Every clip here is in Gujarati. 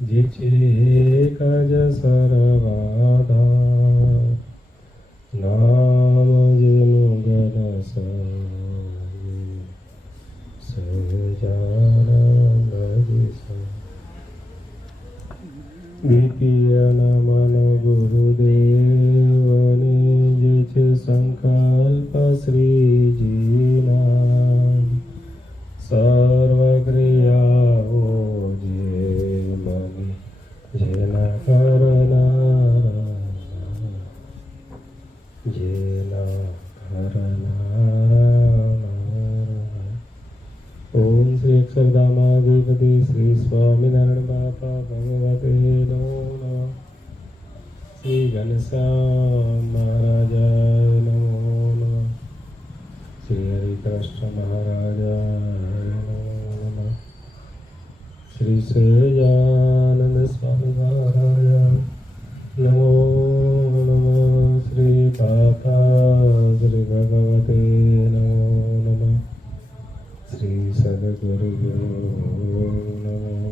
જે છે કજ સર્વાધાર, નામ જેનું ગણ સહજાનંદ દ્વિતીય નમન ગુરુદેવની, જે છે સંકલ્પ શ્રીજીના, સર્વ ક્રિયાઓ જે મની જેના કરનારા, જેના કરનારા. ઓમ શ્રી અક્ષરધામાધિપતિ શ્રી સ્વામિનારાયણ બાપા ભગવતે નમો નમઃ. શ્રી ઘનશ્યામ મહારાજાય નમો નમઃ. શ્રી હરિકૃષ્ણ મહારાજાય નમો નમઃ. શ્રી સહજાનંદ સ્વામી મહારાજ નમો નમઃ. શ્રી પાતા શ્રી ભગવતે નમો નમઃ. શ્રી સદગુરુભ્યો નમો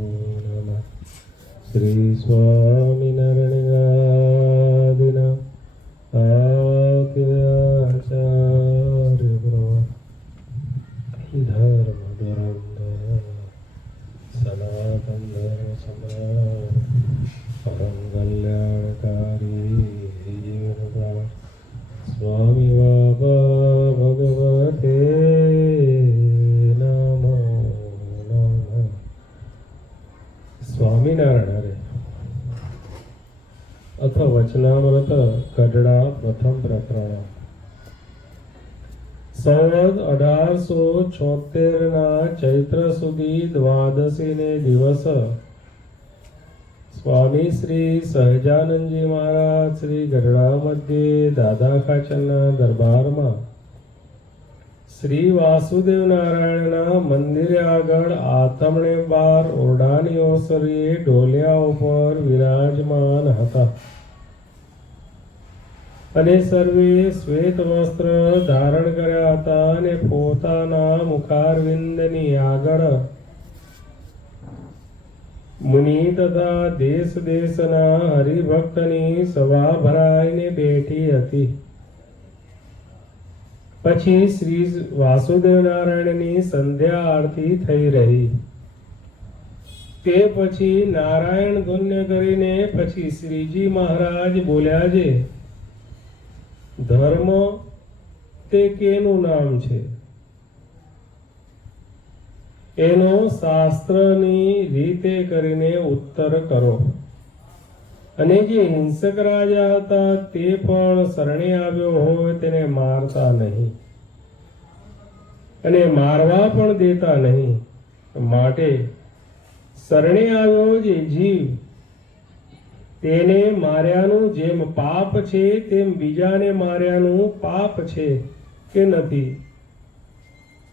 નમઃ. શ્રી સ્વામિનારાયણ આચાર્ય ધર્મ ધુરંધર સનાતન ધર્મ સમ્રાટ પરમ કલ્યાણકારી જીવન સ્વામી બાબા ભગવતે નમો નમઃ. સ્વામિનારાયણ હરે. અથ વચનામૃત ગઢડા પ્રથમ પ્રકરણ. સંવત 1876 ના ચૈત્ર સુધી દ્વાદશી ને દિવસ સ્વામી શ્રી સહજાનંદજી મહારાજ શ્રી ગઢડા મધ્યે દાદા ખાચરના દરબારમાં શ્રી વાસુદેવ નારાયણના મંદિરે આગળ આથમણે બાર ઓરડાની ઓસરીએ ઢોલિયા ઉપર વિરાજમાન હતા અને સર્વે શ્વેત વસ્ત્ર ધારણ કર્યા હતા અને પોતાના મુખારવિંદની આગળ મુનિ તથા દેશ દેશના હરિભક્તની સભા ભરાઈને બેઠી હતી. પછી શ્રી વાસુદેવ નારાયણની સંધ્યા આરતી થઈ રહી. તે પછી નારાયણ ધુન્ય કરીને પછી શ્રીજી મહારાજ બોલ્યા છે, ધર્મ તે કેનું નામ છે? એનો શાસ્ત્રની રીતે કરીને ઉત્તર કરો. અને જે હિંસક રાજા હતા તે પણ શરણે આવ્યો હોય તેને મારતા નહીં અને મારવા પણ દેતા નહીં. માટે શરણે આવ્યો જે જીવ તેને માર્યાનું જેમ પાપ છે તેમ બીજાને માર્યાનું પાપ છે કે નથી?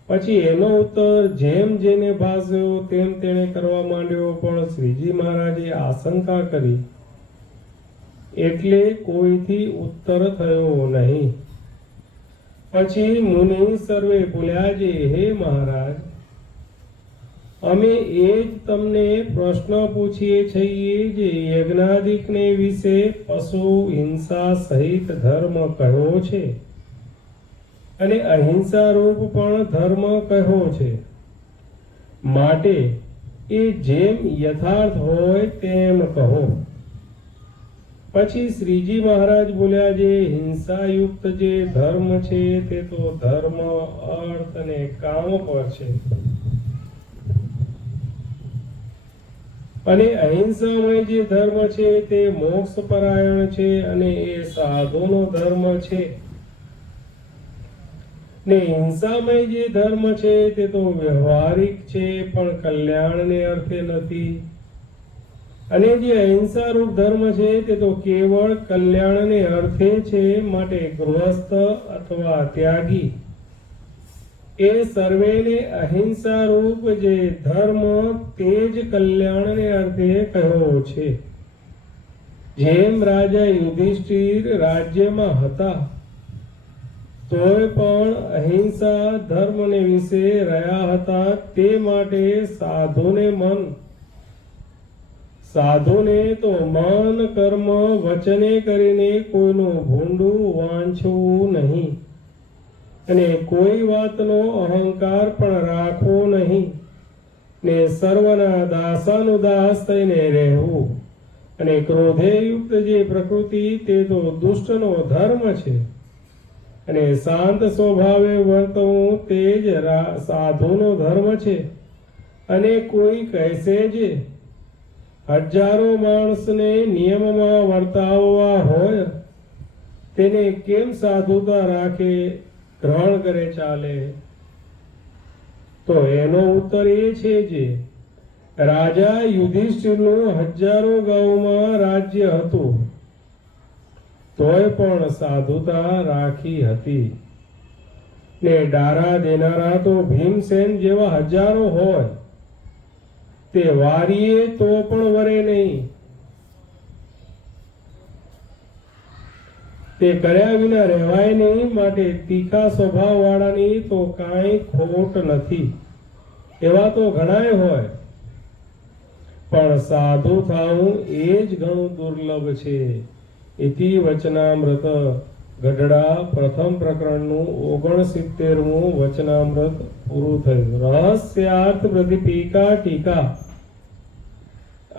પછી એનો ઉત્તર જેમ જેને ભાસ્યો તેમ તેને કરવા માંડ્યો. પણ શ્રીજી મહારાજે આશંકા કરી એટલે કોઈથી ઉત્તર થયો નહીં. પછી મુનિ સર્વે બોલ્યા છે, હે મહારાજ, અમે એ જ તમને પ્રશ્ન પૂછીએ છીએ જે યજ્ઞાદિકને વિશે પશુ હિંસા સહિત ધર્મ કહ્યો છે અને અહિંસા રૂપ પણ ધર્મ કહ્યો છે. માટે એ જેમ યથાર્થ હોય તેમ કહો. પછી શ્રીજી મહારાજ બોલ્યા છે, હિંસા યુક્ત જે ધર્મ છે તે તો ધર્મ, અર્થ અને કામ પર છે અને અહિંસામય જે ધર્મ છે તે મોક્ષ પરાયણ છે અને એ સાધુનો ધર્મ છે. ને હિંસામય જે ધર્મ છે તે તો વ્યવહારિક છે પણ કલ્યાણને અર્થે નથી. અને જે અહિંસા રૂપ ધર્મ છે તે તો કેવળ કલ્યાણને અર્થે છે. માટે ગૃહસ્થ અથવા ત્યાગી એ સર્વેને અહિંસા રૂપ જે ધર્મ તે જ કલ્યાણને અર્થે કહ્યો છે. જેમ રાજા યુધિષ્ઠિર રાજ્યમાં હતા તોય પણ અહિંસા ધર્મને વિશે રહ્યા હતા. તે માટે સાધુને મન સાધુને તો મન કર્મ વચને કરીને કોઈનું ભૂંડું વાંચવું નહીં અને કોઈ વાતનો અહંકાર પણ રાખવો નહીં ને સર્વના દાસાનુદાસ થઈને રહેવું અને ક્રોધે યુક્ત જે પ્રકૃતિ તે તો દુષ્ટનો ધર્મ છે અને શાંત સ્વભાવે વર્તવું તે જ સાધુનો ધર્મ છે. અને કોઈ કહેશે જે હજારો માણસને નિયમમાં વર્તાવવા હોય તેને કેમ સાધુતા રાખે ગ્રહણ કરે ચાલે? તો એનો ઉત્તર એ છે જે રાજા યુધિષ્ઠિરનું હજારો ગામમાં રાજ્ય હતું તોય પણ સાધુતા રાખી હતી ને ડારા દેનારા તો ભીમસેન જેવા હજારો હોય તે વારીએ તો પણ વરે નહીં. તે કર્યા વિના રહેવાય નહીં. માટે તીખા સ્વભાવ વાળાની તો કાંઈ ખોટ નથી. એવા તો ઘણાય હોય પણ સાધુ થવું એ જ ઘણું દુર્લભ છે. ઇતિ વચનામૃત ગઢડા પ્રથમ પ્રકરણનું 69મું વચનામૃત પૂરું થયું. રહસ્યાર્થ પ્રદીપિકા ટીકા.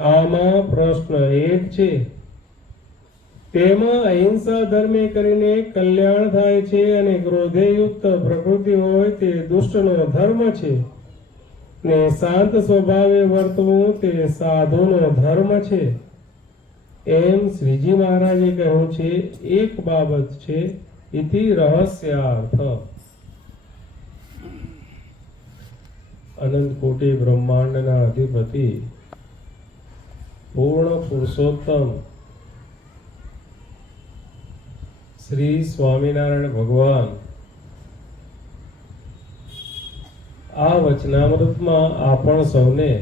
આમાં પ્રશ્ન 1 છે. તેમાં અહિંસા ધર્મે કરીને કલ્યાણ થાય છે અને ક્રોધે યુક્ત પ્રકૃતિ હોય તે દુષ્ટનો ધર્મ છે ને શાંત સ્વભાવે વર્તવું તે સાધુનો ધર્મ છે એમ શ્રીજી મહારાજે કહ્યું છે. એક બાબત છે ઇતિ રહસ્યાર્થ. અનંત કોટી બ્રહ્માંડના અધિપતિ પૂર્ણ પુરુષોત્તમ શ્રી સ્વામિનારાયણ ભગવાન આ વચનામૃતમાં આપણ સૌને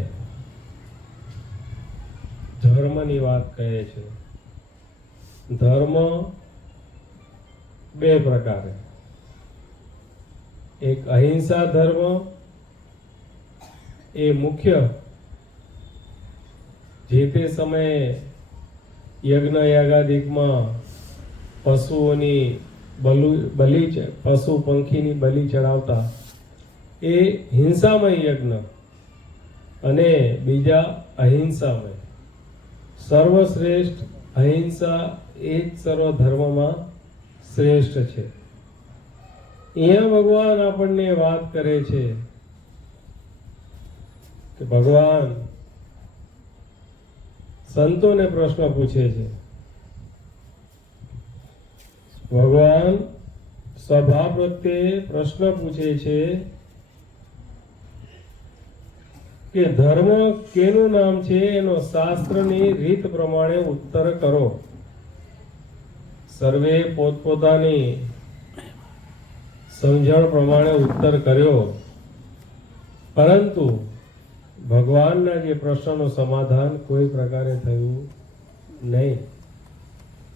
ધર્મની વાત કહે છે. ધર્મ બે પ્રકારે. એક અહિંસા ધર્મ એ મુખ્ય જે તે સમયે યજ્ઞ યાગાદિકમાં પશુઓની પશુ પંખીની બલિ ચડાવતા એ હિંસામય યજ્ઞ અને બીજા અહિંસામય. સર્વશ્રેષ્ઠ અહિંસા એ જ સર્વ ધર્મમાં શ્રેષ્ઠ છે. અહીંયા ભગવાન આપણને વાત કરે છે કે ભગવાન સંતોને પ્રશ્ન પૂછે છે. ભગવાન સભા પ્રત્યે પ્રશ્ન પૂછે છે કે ધર્મ કેનું નામ છે એનો શાસ્ત્રની રીત પ્રમાણે ઉત્તર કરો. સર્વે પોતપોતાની સમજણ પ્રમાણે ઉત્તર કર્યો પરંતુ ભગવાનના જે પ્રશ્નનું સમાધાન કોઈ પ્રકારે થયું નહીં.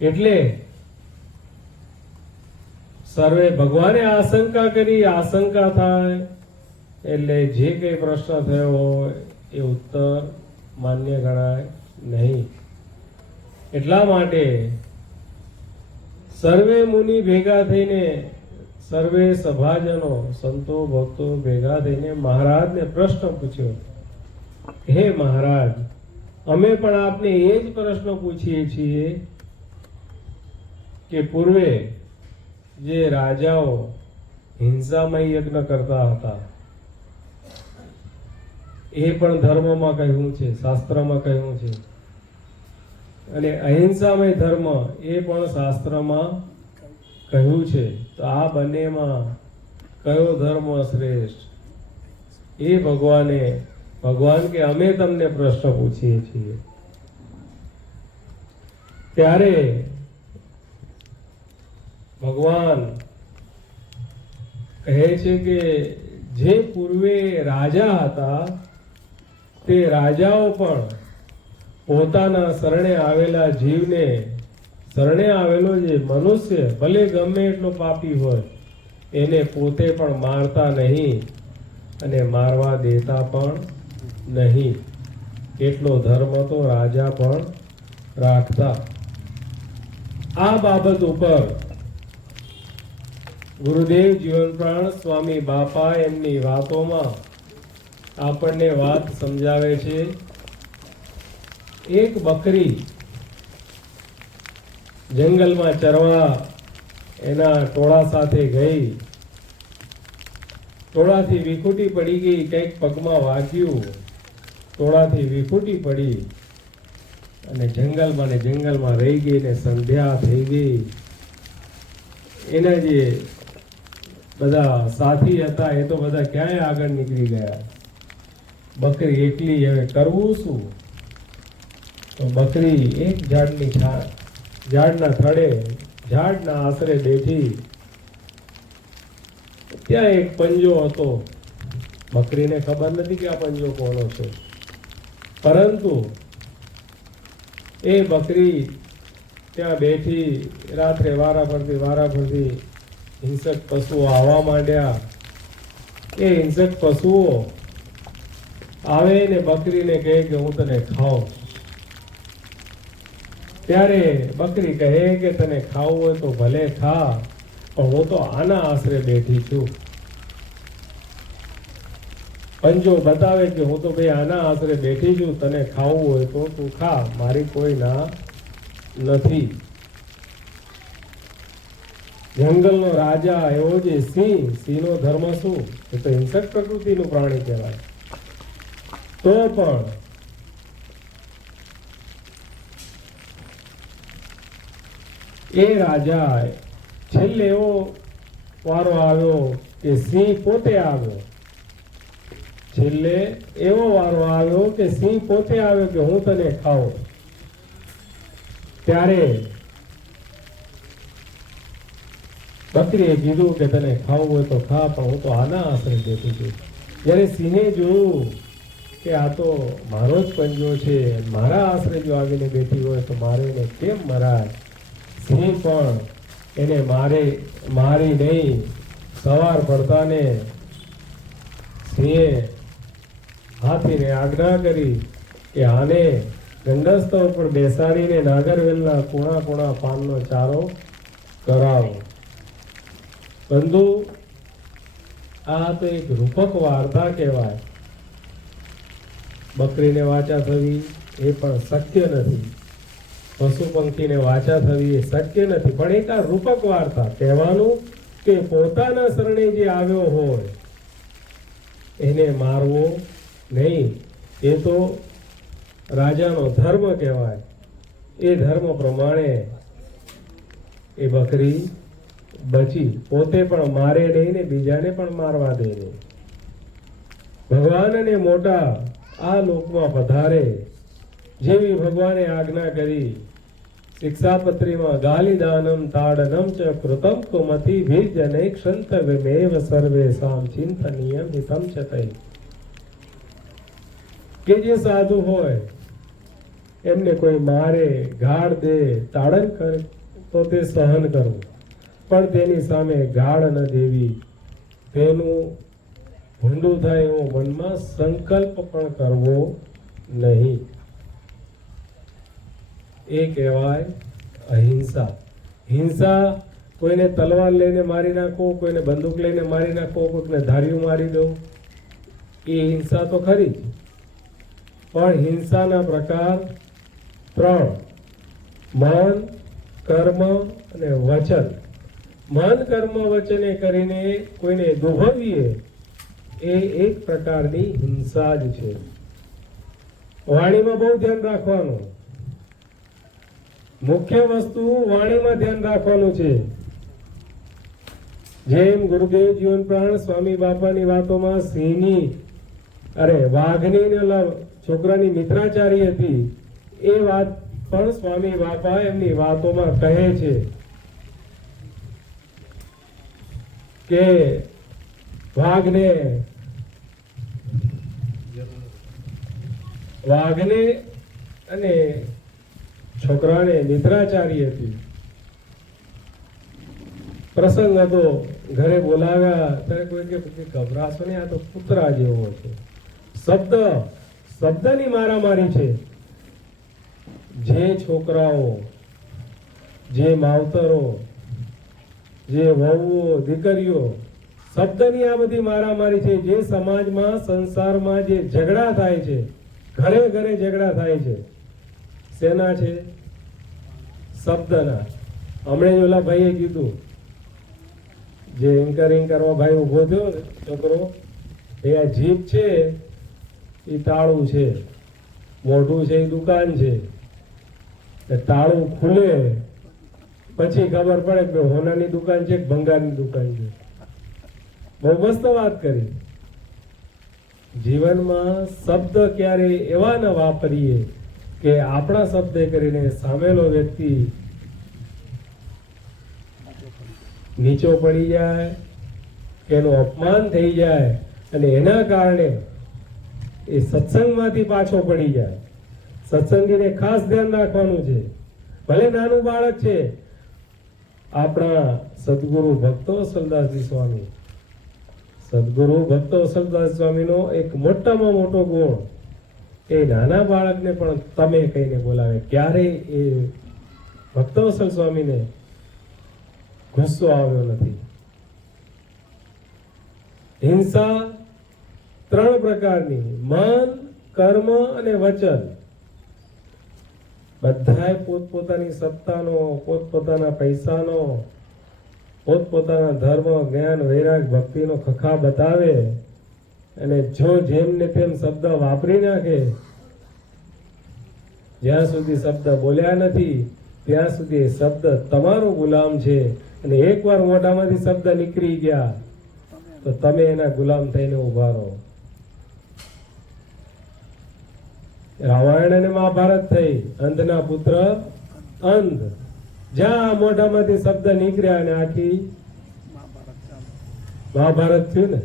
એટલે સર્વે ભગવાને આશંકા કરી. આશંકા થાય એટલે જે કઈ પ્રશ્ન થયો હોય એ ઉત્તર માન્ય ગણાય નહીં. એટલા માટે સર્વે મુનિ ભેગા થઈને સર્વે સભાજનો સંતો ભક્તો ભેગા થઈને મહારાજને પ્રશ્ન પૂછ્યો. હે મહારાજ, અમે પણ આપને એ જ પ્રશ્ન પૂછીએ છીએ કે પૂર્વે જે રાજાઓ હિંસામય યજ્ઞ કરતા હતા એ પણ ધર્મમાં કહ્યું છે, શાસ્ત્રમાં કહ્યું છે, અને અહિંસામય ધર્મ એ પણ શાસ્ત્રમાં કહ્યું છે. તો આ બંનેમાં કયો ધર્મ શ્રેષ્ઠ? એ ભગવાન કે અમે તમને પ્રશ્ન પૂછીએ છીએ. ત્યારે ભગવાન કહે છે કે જે પૂર્વે રાજા હતા તે રાજાઓ પણ પોતાના શરણે આવેલા જીવને, શરણે આવેલો જે મનુષ્ય ભલે ગમે એટલો પાપી હોય એને પોતે પણ મારતા નહીં અને મારવા દેતા પણ નહીં. એટલો ધર્મ તો રાજા પણ રાખતા. આ બાબત ઉપર ગુરુદેવ જીવનપ્રાણ સ્વામી બાપા એમની વાતોમાં આપણને વાત સમજાવે છે. એક બકરી જંગલમાં ચરવા એના ટોળા સાથે ગઈ. ટોળાથી વિખૂટી પડી ગઈ, કંઈક પગમાં વાગ્યું, ટોળાથી વિખૂટી પડી અને જંગલમાં ને જંગલમાં રહી ગઈ ને સંધ્યા થઈ ગઈ. એના જે બધા સાથી હતા એ તો બધા ક્યાંય આગળ નીકળી ગયા. બકરી એકલી, હવે કરવું શું? તો બકરી એક ઝાડના થડે, ઝાડના આશરે બેઠી. ત્યાં એક પંજો હતો. બકરીને ખબર નથી કે આ પંજો કોનો છે, પરંતુ એ બકરી ત્યાં બેઠી. રાત્રે વારાફરતી હિંસક પશુઓ આવવા માંડ્યા. એ હિંસક પશુઓ આવે ને બકરીને કહે કે હું તને ખાઉં. ત્યારે બકરી કહે કે તને ખાવું હોય તો ભલે ખા, પણ હું તો આના આશરે બેઠી છું. પંજો બતાવે કે હું તો ભાઈ આના આશરે બેઠી છું, તને ખાવું હોય તો તું ખા, મારી કોઈ ના નથી. જંગલનો રાજા એવો જે સિંહ, સિંહનો ધર્મ શું? એ તો હિંસક પ્રકૃતિનું પ્રાણી કહેવાય. તો પણ એ રાજા છેલ્લે એવો વારો આવ્યો કે સિંહ પોતે આવ્યો. છેલ્લે એવો વારો આવ્યો કે સિંહ પોતે આવ્યો કે હું તને ખાઉં. ત્યારે બકરીએ કીધું કે તને ખાવું હોય તો ખા, પણ હું તો આના આશરે બેઠી છું. જ્યારે સિંહે જોયું કે આ તો મારો જ પંજો છે, મારા આશરે જો આવીને બેઠી હોય તો મારે એને કેમ મરાય? સિંહ પણ એને મારી નહીં. સવાર પડતાને સિંહે હાથીને આજ્ઞા કરી કે આને ગંડસ્ત ઉપર બેસાડીને નાગરવેલના કુણા પાનનો ચારો કરાવો. બંધુ, આ તો એક રૂપક વાર્તા કહેવાય. બકરીને વાચા થવી એ પણ શક્ય નથી, પશુ પંખીને વાચા થવી એ શક્ય નથી, પણ એક આ રૂપક વાર્તા કહેવાનું કે પોતાના શરણે જે આવ્યો હોય એને મારવો નહીં. એ તો રાજાનો ધર્મ કહેવાય. એ ધર્મ પ્રમાણે એ બકરી બચી, પોતે પણ મારે નહીં ને બીજાને પણ મારવા દે નહીં. ભગવાનને મોટા આ લોકમાં પધારે જેવી ભગવાને આજ્ઞા કરી. શિક્ષાપત્રીમાં ગાલિદાનમ તાડનમ ચ કૃતમ કુમતિ ભીર્જનૈ ક્ષંતવ્યમેવ સર્વેષાં ચિંતનીયમ હિતમ ચ તૈ. કે જે સાધુ હોય એમને કોઈ મારે, ગાળ દે, તાડન કરે તો તે સહન કરવું, પણ તેની સામે ગાળ ન દેવી. તેનું ભૂંડું થાય એવો મનમાં સંકલ્પ પણ કરવો નહીં. એ કહેવાય અહિંસા. હિંસા કોઈને તલવાર લઈને મારી નાખો, કોઈને બંદૂક લઈને મારી નાખો, કોઈને ધાર્યું મારી દો, એ હિંસા તો ખરી જ. પણ હિંસાના પ્રકાર 3: મન, કર્મ અને વચન. મન, કર્મ, વચને કરીને કોઈને દુભવીએ એ એક પ્રકારની હિંસા જ છે. વાણીમાં બહુ ધ્યાન રાખવાનું. મુખ્ય વસ્તુ વાણીમાં ધ્યાન રાખવાનું છે. જેમ ગુરુદેવ જીવનપ્રાણ સ્વામી બાપાની વાતોમાં વાઘની છોકરાની મિત્રાચારી હતી, એ વાત પણ સ્વામી બાપા એમની વાતોમાં કહે છે કે વાઘને અને છોકરાને મિત્રાચારી હતી. પ્રસંગ હતો, ઘરે બોલાવ્યા ત્યારે કોઈ કે ગભરાશો ને, આ તો કૂતરા જેવો છે. શબ્દ શબ્દની મારામારી છે. જે છોકરાઓ, જે માવતરો, જે વહુઓ, દીકરીઓ, શબ્દની આ બધી મારામારી છે. જે સમાજમાં, સંસારમાં જે ઝઘડા થાય છે, ઘરે ઘરે ઝઘડા થાય છે, શેના છે? શબ્દના. હમણાં ઓલા ભાઈએ કીધું, જે એન્કરિંગ કરવા ભાઈ ઉભો થયો ને છોકરો, એ આ જીભ છે એ તાળું છે, મોઢું છે એ દુકાન છે. તાળું ખુલે પછી ખબર પડે કે હોનાની દુકાન છે કે ભંગારની દુકાન છે. બહુ મસ્ત વાત કરી. જીવનમાં શબ્દ ક્યારે એવા ન વાપરીએ કે આપણા શબ્દ કરીને સામેલો વ્યક્તિ નીચો પડી જાય, કે એનું અપમાન થઈ જાય અને એના કારણે એ સત્સંગમાંથી પાછો પડી જાય. સત્સંગીને ખાસ ધ્યાન રાખવાનું છે. ભલે નાનું બાળક છે. આપણા સદગુરુ ભક્તો વત્સલદાસજી સ્વામી, સદગુરુ ભક્તો વત્સલદાસ સ્વામીનો એક મોટામાં મોટો ગુણ, એ નાના બાળકને પણ તમે કહીને બોલાવે. ક્યારેય એ ભક્તવત્સલ સ્વામીને ગુસ્સો આવ્યો નથી. હિંસા 3 પ્રકારની: મન, કર્મ અને વચન. બધાય પોતપોતાની સત્તાનો, પોતપોતાના પૈસાનો, પોતપોતાના ધર્મ, જ્ઞાન, વૈરાગ, ભક્તિનો ખખા બતાવે અને જો જેમને તેમ શબ્દ વાપરી નાખે. જ્યાં સુધી શબ્દ બોલ્યા નથી ત્યાં સુધી એ શબ્દ તમારો ગુલામ છે. અને એકવાર મોઢામાંથી શબ્દ નીકળી ગયા તો તમે એના ગુલામ થઈને ઉભા રહો. રામાયણ અને મહાભારત થઈ. અંધના પુત્ર અંધ, જ્યાં મોઢામાંથી શબ્દ નીકળ્યા અને આખી મહાભારત થયું ને.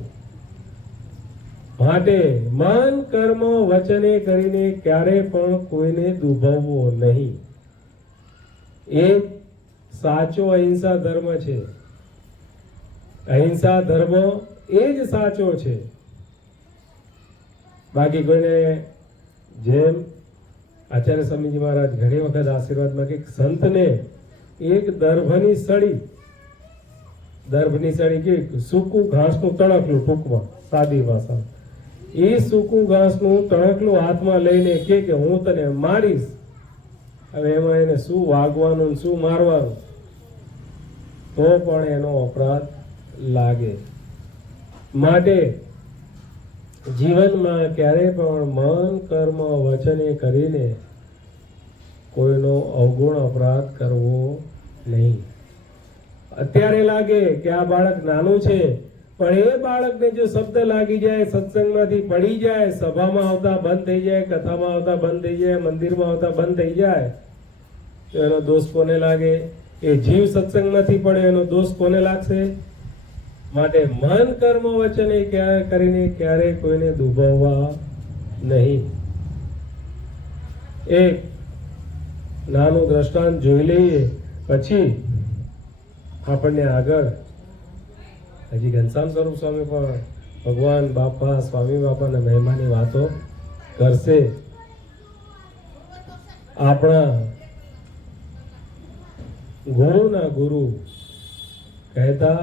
માટે મન, કર્મ, વચને કરીને ક્યારે પણ કોઈને દુભાવવો નહીં. એ સાચો અહિંસા ધર્મ છે. અહિંસા ધર્મ એ જ સાચો છે. બાકી કોઈને, જેમ આચાર્ય સ્વામીજી મહારાજ ઘણી વખત આશીર્વાદમાં કે સંતને એક દર્ભની સળી કે સૂકું ઘાસનું તણકલું, ટૂંકમાં સાદી ભાષા, એ સૂકું ઘાસનું તણકલું હાથમાં લઈને કે હું તને મારીશ. હવે એમાં એને શું વાગવાનું, શું મારવાનું, તો પણ એનો અપરાધ લાગે. માટે જીવનમાં ક્યારે પણ મન, કર્મ, વચને કરીને કોઈનો અવગુણ અપરાધ કરવો નહીં. અત્યારે લાગે કે આ બાળક નાનું છે, પણ એ બાળકને જો શબ્દ લાગી જાય, સત્સંગમાંથી પડી જાય, સભામાં આવતા બંધ થઈ જાય, કથામાં આવતા બંધ થઈ જાય, મંદિરમાં આવતા બંધ થઈ જાય, તો એનો દોષ કોને લાગે? એ જીવ સત્સંગમાંથી પડે એનો દોષ કોને લાગશે? માટે મન, કર્મ, વચને કરીને ક્યારેય કોઈને દુભાવવા નહીં. એક નાનું દ્રષ્ટાંત જોઈ લઈએ, પછી આપણને આગળ હજી ઘનશ્યામ સ્વરૂપ સ્વામી પણ ભગવાન બાપા, સ્વામી બાપાના મહિમાની વાતો કરશે. આપણા ગુરુના ગુરુ કહેતા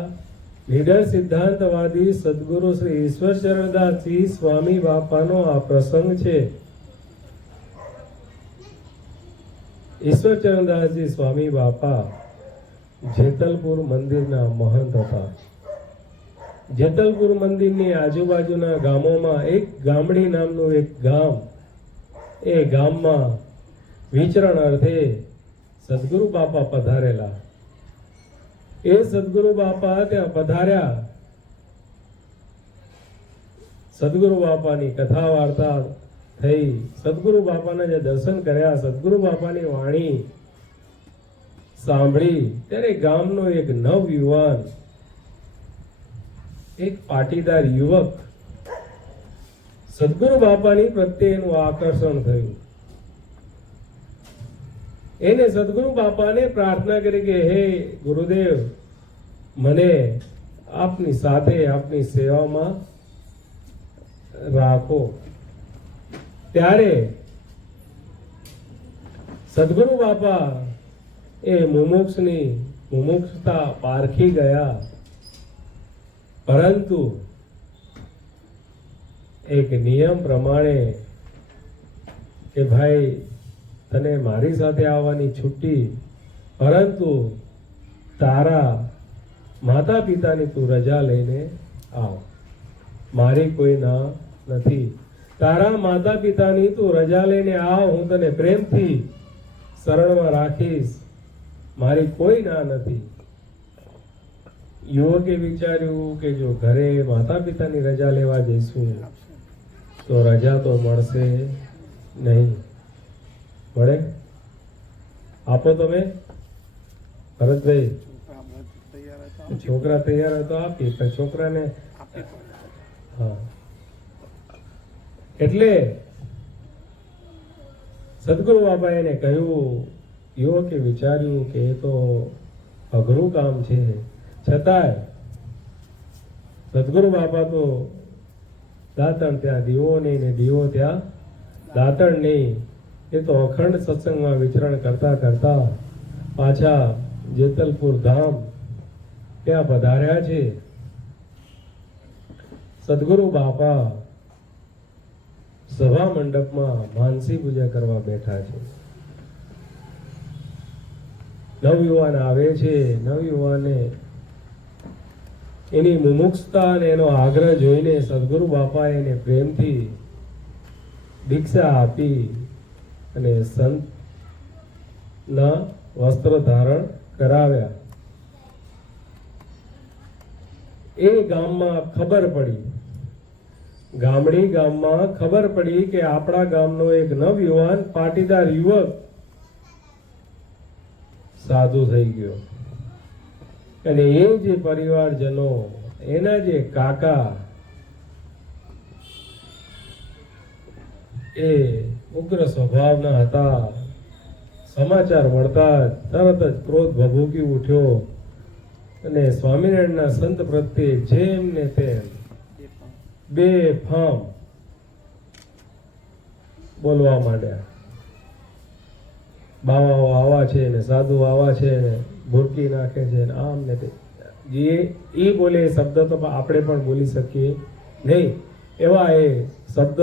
નિડર સિદ્ધાંતવાદી સદગુરુ શ્રી ઈશ્વરચરણદાસજી સ્વામી બાપાનો આ પ્રસંગ છે. ઈશ્વરચરણદાસજી સ્વામી બાપા જેતલપુર મંદિરના મહંત હતા. જેતલપુર મંદિરની આજુબાજુના ગામોમાં એક ગામડી નામનું એક ગામ, એ ગામમાં વિચરણ અર્થે સદગુરુ બાપા પધારેલા. એ સદગુરુ બાપા ત્યાં પધાર્યા. સદગુરુ બાપાની કથા વાર્તા થઈ, સદગુરુ બાપાના જે દર્શન કર્યા, સદગુરુ બાપાની વાણી સાંભળી, ત્યારે ગામનો એક નવ યુવાન, એક પાટીદાર યુવક સદગુરુ બાપાની પ્રત્યેનું આકર્ષણ થયું. એને સદગુરુ બાપાને પ્રાર્થના કરી કે હે ગુરુદેવ, મને આપની સાથે, આપની સેવામાં રાખો. ત્યારે સદગુરુ બાપા એ મુમુક્ષતા પારખી ગયા, પરંતુ એક નિયમ પ્રમાણે કે ભાઈ તને મારી સાથે આવવાની છુટ્ટી, પરંતુ તારા માતા પિતાની તું રજા લઈને આવ. મારી કોઈ ના નથી. તારા માતા પિતાની તું રજા લઈને આવ, હું તને પ્રેમથી શરણમાં રાખીશ, મારી કોઈ ના નથી. યુવકે વિચાર્યું કે જો ઘરે માતા પિતાની રજા લેવા જઈશું તો રજા તો મળશે નહીં. મળે? આપો તમે ભરતભાઈ. છોકરા તૈયાર હોય તો આપી, પણ છોકરાને હા. એટલે સદગુરુ બાબા એને કહ્યું, યુવકે વિચાર્યું કે એ તો અઘરું કામ છે, છતાંય સદગુરુ બાબા તો દાંતણ ત્યાં દીવો નહીં ને દીવો ત્યાં દાંતણ નહીં. એ તો અખંડ સત્સંગમાં વિચરણ કરતા કરતા પાછા જેતલપુર ધામ ત્યાં પધાર્યા છે. સદગુરુ બાપા સભા મંડપમાં માનસી પૂજા કરવા બેઠા છે. નવયુવાન આવે છે. નવયુવાને એની મુમુક્ષતા અને એનો આગ્રહ જોઈને સદગુરુ બાપાએ એને પ્રેમથી દીક્ષા આપી અને સંતના વસ્ત્ર ધારણ કરાવ્યા. એ ગામમાં ખબર પડી, ગામડી ગામમાં ખબર પડી કે આપણા ગામનો એક નવયુવાન પાટીદાર યુવક સાધુ થઈ ગયો. અને એ જે પરિવારજનો, એના જે કાકા, એ ઉગ્ર સ્વભાવના હતા. સમાચાર મળતા તરત જ ક્રોધ ભભૂકી ઉઠ્યો અને સ્વામિનારાયણના સંત પ્રત્યે જેમ ને તેમ બેફામ બોલવા માંડ્યા. બાવાઓ આવા છે ને સાધુ આવા છે ને ભૂરકી નાખે છે ને આમ ને તે. જે એ બોલે એ શબ્દ તો આપણે પણ બોલી શકીએ નહીં, એવા એ શબ્દ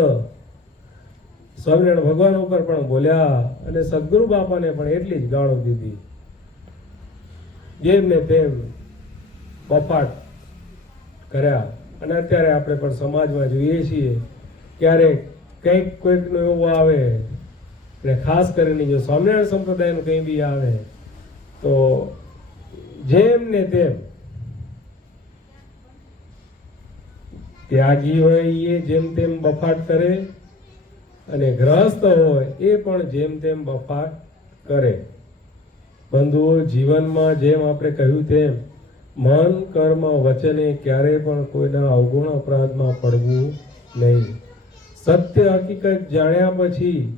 સ્વામિનારાયણ ભગવાન ઉપર પણ બોલ્યા અને સદગુરુ બાપાને પણ એટલી જ ગાળો દીધી. જેમ ને તેમ બફાટ કર્યા. અને અત્યારે આપણે પણ સમાજમાં જોઈએ છીએ, ક્યારેક કંઈક કોઈકનું એવું આવે, અને ખાસ કરીને જો સ્વામિનારાયણ સંપ્રદાયનું કંઈ બી આવે તો જેમ ને તેમ ત્યાગી હોય એ જેમ તેમ બફાટ કરે, અને ગ્રહસ્થ હોય એ પણ જેમ તેમ બફાટ કરે. બંધુઓ, જીવનમાં જેમ આપણે કહ્યું તેમ મન, કર્મ, વચને ક્યારેય પણ કોઈના અવગુણ અપરાધમાં પડવું નહીં. સત્ય હકીકત જાણ્યા પછી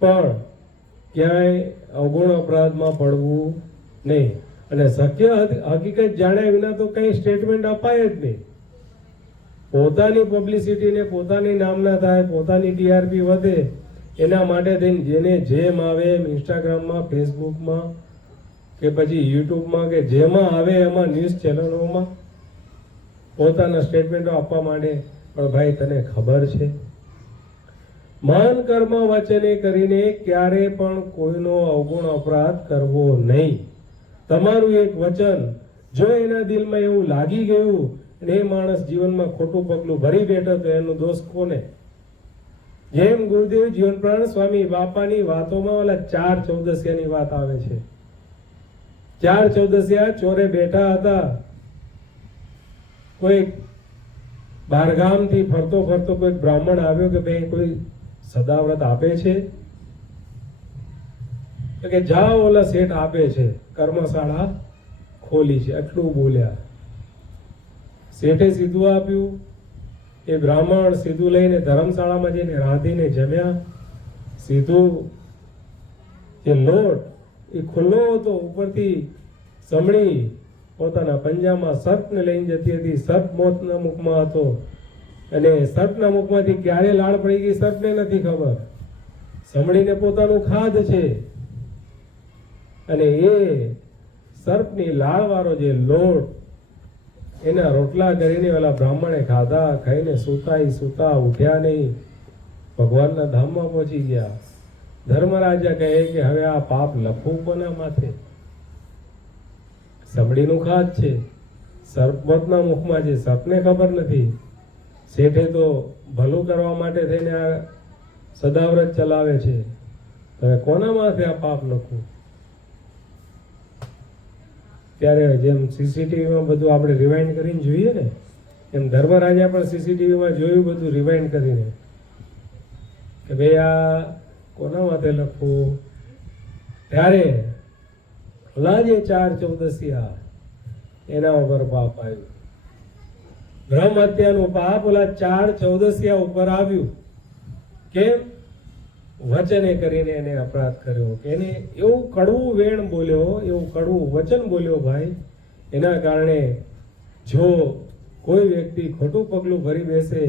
પણ ક્યાંય અવગુણ અપરાધમાં પડવું નહીં. અને સત્ય હકીકત જાણ્યા વિના તો કઈ સ્ટેટમેન્ટ અપાય જ નહીં. પોતાની પબ્લિસિટીને પોતાની નામના થાય, પોતાની ટીઆરપી વધે, એના માટે થઈને જેને જેમ આવે એમ ઇન્સ્ટાગ્રામમાં, ફેસબુકમાં કે પછી યુટ્યુબમાં કે જેમાં આવે એમાં ન્યૂઝ ચેનલોમાં પોતાના સ્ટેટમેન્ટો આપવા માંડે. પણ ભાઈ તને ખબર છે, મન, કર્મ, વચને કરીને ક્યારે પણ કોઈનો અવગુણ અપરાધ કરવો નહીં. તમારું એક વચન જો એના દિલમાં એવું લાગી ગયું અને એ માણસ જીવનમાં ખોટું પગલું ભરી બેઠો તો એનો દોષ કોને? જેમ ગુરુદેવ જીવન પ્રાણ સ્વામી બાપાની વાતોમાં ઓલા 4 ચૌદસિયાની વાત આવે છે. 4 ચૌદસિયા ચોરે બેઠા હતા. કોઈ બહારગામથી ફરતો ફરતો કોઈ બ્રાહ્મણ આવ્યો કે ભાઈ કોઈ સદાવ્રત આપે છે? તો કે જાઓ ઓલા શેઠ આપે છે, કર્મશાળા ખોલી છે, આટલું બોલ્યા. શેઠે સીધું આપ્યું. એ બ્રાહ્મણ સીધું લઈને ધર્મશાળામાં જઈને રાંધીને જમ્યા. સીધું એ લોટ એ ખુલ્લો હતો, ઉપરથી સમણી પોતાના પંજામાં સર્પને લઈને જતી હતી. સર્પ મોતના મુખમાં હતો. અને સર્પના મુખમાંથી ક્યારે લાળ પડી ગઈ સર્પને નથી ખબર. સમડીને પોતાનું ખાધ છે અને એ સર્પની લાળવાળો જે લોટ એના રોટલા કરીને ઓલા બ્રાહ્મણે ખાધા. ખાઈને સૂતા ઉઠ્યા નહીં, ભગવાનના ધામમાં પહોંચી ગયા. ધર્મરાજા કહે કે હવે આ પાપ લખવું કોના માથે? સમડીનું ખાધ છે, સર્પ પોતના મુખમાં છે, સર્પને ખબર નથી. શેઠે તો ભલું કરવા માટે થઈને આ સદાવ્રત ચલાવે છે, હવે કોના માથે આ પાપ લખવું? ત્યારે જેમ સીસીટીવીમાં બધું આપણે રિવાઇન્ડ કરીને જોઈએ ને, એમ ધર્મરાજા પણ સીસીટીવીમાં જોયું બધું રિવાઇન્ડ કરીને કે ભાઈ આ કોના માથે લખવું. ત્યારે ઓલા જે 4 ચૌદસિયા એના ઉપર પાપ આવ્યું. બ્રહ્મ હત્યાનું પાપ ઓલા 4 ચૌદસિયા ઉપર આવ્યું. કેમ? વચને કરીને એને અપરાધ કર્યો કે એને એવું કડવું વેણ બોલ્યો, એવું કડવું વચન બોલ્યો ભાઈ, એના કારણે જો કોઈ વ્યક્તિ ખોટું પગલું ભરી બેસે,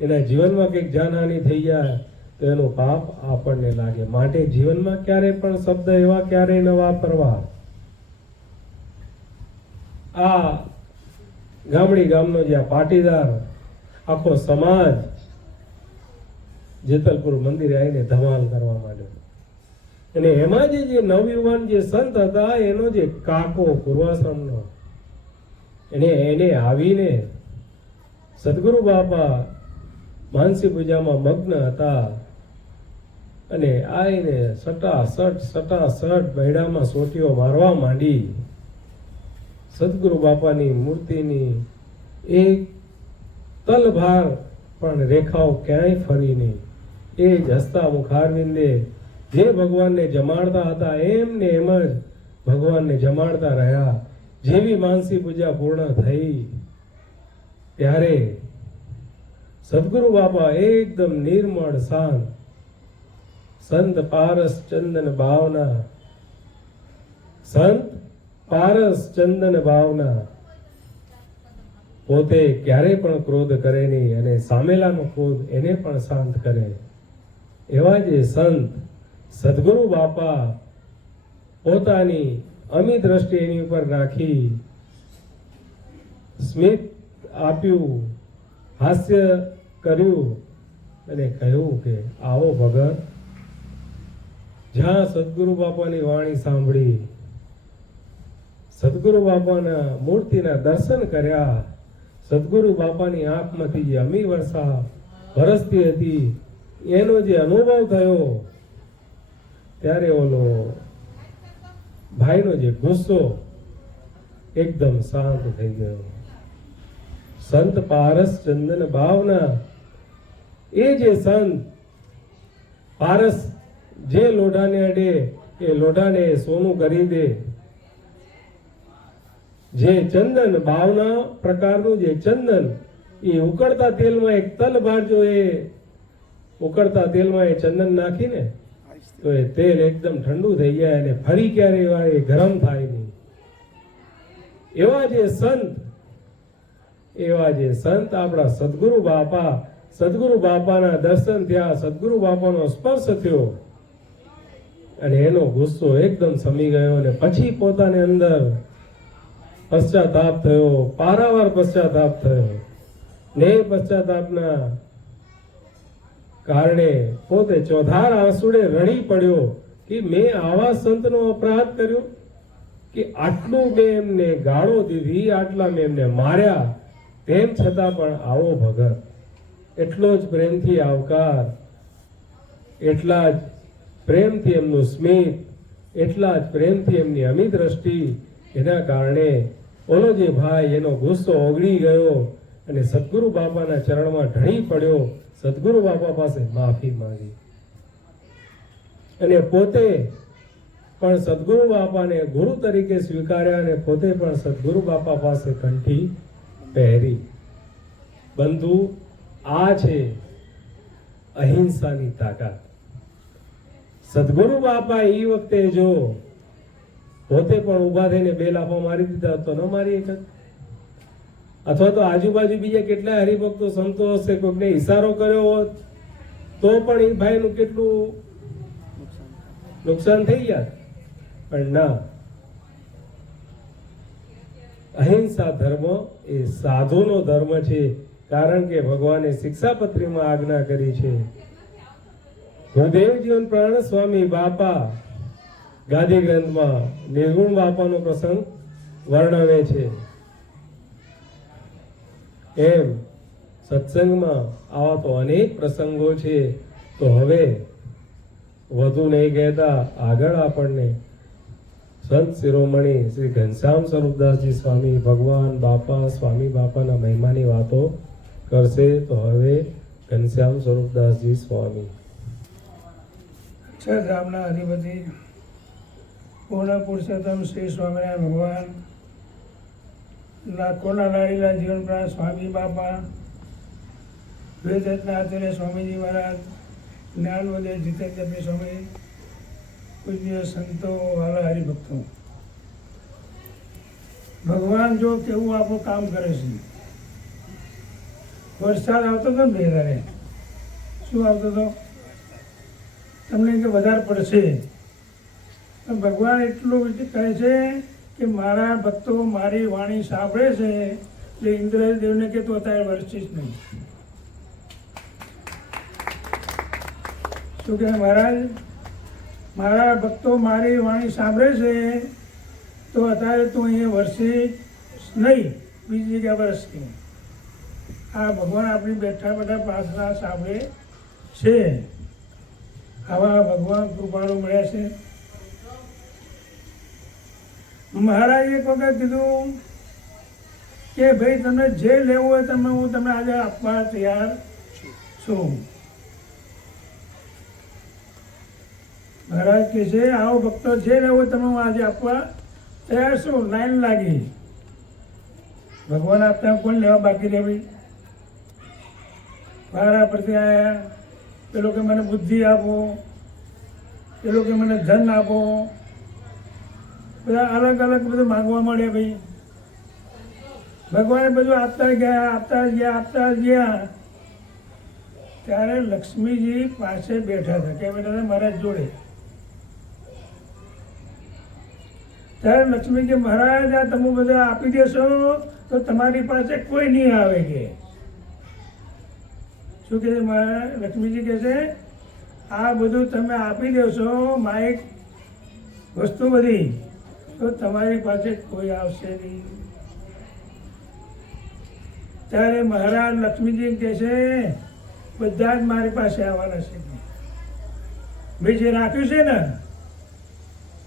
એના જીવનમાં કંઈક જાનહાનિ થઈ જાય તો એનું પાપ આપણને લાગે. માટે જીવનમાં ક્યારે પણ શબ્દ એવા ક્યારેય ન વાપરવા. આ ગામડી ગામનો જે આ પાટીદાર આખો સમાજ જેતલપુર મંદિરે આવીને ધમાલ કરવા માંડ્યો. અને એમાં જે નવયુવાન જે સંત હતા એનો જે કાકો પૂર્વાશ્રમનો એને આવીને સદગુરુ બાપા માનસી પૂજામાં મગ્ન હતા અને આવીને સટાસટ બૈડામાં સોટીઓ મારવા માંડી. સદગુરુ બાપાની મૂર્તિની એક તલભાર પણ રેખાઓ ક્યાંય ફરી નહીં. એ જ હસતા મુખારવિંદે જે ભગવાનને જમાડતા હતા એમને એમ જ ભગવાનને જમાડતા રહ્યા. જેવી માનસી પૂજા પૂર્ણ થઈ ત્યારે સદગુરુ બાપા એકદમ નિર્મળ શાંત, સંત પારસ ચંદન ભાવના, સંત પારસ ચંદન ભાવના, પોતે ક્યારેય પણ ક્રોધ કરે નહીં અને સામેલાનો ક્રોધ એને પણ શાંત કરે. એવા જે સંત સદગુરુ બાપા પોતાની અમી દ્રષ્ટિ એની ઉપર રાખી સ્મિત આપ્યું, હાસ્ય કર્યું અને કહ્યું કે આવો ભગત. જ્યાં સદગુરુ બાપાની વાણી સાંભળી, સદગુરુ બાપાના મૂર્તિના દર્શન કર્યા, સદગુરુ બાપાની આંખમાંથી જે અમી વર્ષા વરસતી હતી એનો જે અનુભવ થયો ત્યારે ઓલો ભાઈનો જે ગુસ્સો એકદમ શાંત થઈ ગયો. સંત પારસ ચંદન ભાવના, એ જે સંત પારસ જે લોઢાને અડે એ લોઢાને સોનું કરી દે, જે ચંદન ભાવના પ્રકારનું જે ચંદન એ ઉકળતા તેલમાં એક તલ ભાર જો એ ઉકળતા તેલમાં એ ચંદન નાખીને તો એ તેલ એકદમ ઠંડુ થઈ જાય અને ફરી ક્યારે એ ગરમ થાય નહીં. એવા જે સંત આપણા સદગુરુ બાપાના દર્શન થયા, સદગુરુ બાપાનો સ્પર્શ થયો અને એનો ગુસ્સો એકદમ શમી ગયો અને પછી પોતાની અંદર પશ્ચાતાપ થયો, પારાવાર પશ્ચાતાપ થયો ને પશ્ચાતાપના કારણે પોતે ચોધાર આંસુડે રડી પડ્યો કે મેં આવા સંતનો અપરાધ કર્યો કે આટલું મેં એમને ગાળો દીધી, આટલા મેં એમને માર્યા, તેમ છતાં પણ આવો ભગત, એટલો જ પ્રેમથી આવકાર, એટલા જ પ્રેમથી એમનું સ્મિત, એટલા જ પ્રેમથી એમની અમી દ્રષ્ટિ, એના કારણે ઓલો જે ભાઈ એનો ગુસ્સો ઓગળી ગયો અને સદગુરુ બાપાના ચરણમાં ઢળી પડ્યો, સદગુરુ બાપા પાસે માફી માંગી અને પોતે પણ સદગુરુ બાપાને ગુરુ તરીકે સ્વીકાર્યા અને પોતે પણ સદગુરુ બાપા પાસે કંઠી પહેરી. બંધુ, આ છે અહિંસાની તાકાત. સદગુરુ બાપા એ વખતે જો પોતે પણ ઉભા થઈને 2 લાફા મારી દીધા તો ન મારી શકત. અથવા તો આજુબાજુ બીજા કેટલા હરિભક્તો સંતો હશે, કોઈકને ઈશારો કર્યો હોત તો પણ એ ભાઈનું કેટલું નુકસાન થઈ ગયા. પણ ના, અહિંસા ધર્મ એ સાધુનો ધર્મ છે. કારણ કે ભગવાને શિક્ષાપત્રીમાં આજ્ઞા કરી છે. ગુરુદેવ જીવન પ્રાણ સ્વામી બાપા ગાદી ગ્રંથમાં નિર્ગુણ બાપાનો પ્રસંગ વર્ણવે છે. એમ સત્સંગમાં આવા તો અનેક પ્રસંગો છે. તો હવે વધુ નહીં કહેતા આગળ આપણને સંત શિરોમણી શ્રી ઘનશ્યામ સ્વરૂપદાસજી સ્વામી ભગવાન બાપા સ્વામી બાપાના મહિમાની વાતો કરશે. તો હવે ઘનશ્યામ સ્વરૂપદાસજી સ્વામી. અક્ષરધામના અધિપતિ પૂર્ણ પુરુષોત્તમ શ્રી સ્વામિનારાયણ ભગવાન, લાખોના લાડીલા જીવન પ્રાણ સ્વામી બાપા, વેદના આચાર્ય સ્વામીજી મહારાજ, જ્ઞાનવદય જીતેન્દ્ર સ્વામી, પૂજ્ય સંતો, વાલા હરિભક્તો, ભગવાન જો કેવું આપણું કામ કરે છે. વરસાદ આવતો હતો ને ભેગારે, શું આવતો હતો? તમને કે વધારે પડશે, પણ ભગવાન એટલું કહે છે કે મારા ભક્તો મારી વાણી સાંભળે છે, એટલે ઇન્દ્રદેવને કે તું અત્યારે વરસીશ નહીં. શું કહે મહારાજ? મારા ભક્તો મારી વાણી સાંભળે છે તો અત્યારે તું અહીંયા વરસીશ નહીં, બીજી જગ્યા વરસશે. આ ભગવાન આપણી બેઠા બેઠા પ્રાર્થના સાંભળે છે. આવા ભગવાન કૃપાળુ મળ્યા છે. મહારાજે એક વખત કીધું કે ભાઈ તમને જે લેવું હોય તમે હું તમને આજે આપવા તૈયાર છું. મહારાજ કહે છે આવો ભક્તો જે લેવું હોય તમે હું આજે આપવા તૈયાર છું. લાઈન લાગી. ભગવાન આપતા કોણ લેવા બાકી રહેવી? વારા પરથી આવ્યા. પેલો કે મને બુદ્ધિ આપો, પેલો કે મને ધન આપો, બધા અલગ અલગ બધું માંગવા મળે. ભાઈ ભગવાને બધું આપતા ગયા આપતા ગયા આપતા ગયા. ત્યારે લક્ષ્મીજી પાસે બેઠા હતા. કે બેઠા હતા મહારાજ જોડે. ત્યારે લક્ષ્મી કે મહારાજ આ તમે બધા આપી દેશો તો તમારી પાસે કોઈ નહીં આવે. કે શું કહે છે મહારાજ? લક્ષ્મીજી કહે છે આ બધું તમે આપી દેશો માઇક વસ્તુ બધી, તો તમારી પાસે કોઈ આવશે નહીં. ત્યારે મહારાજ લક્ષ્મીજી કહે છે બધા જ મારી પાસે આવવાના છે. મેં જે રાખ્યું છે ને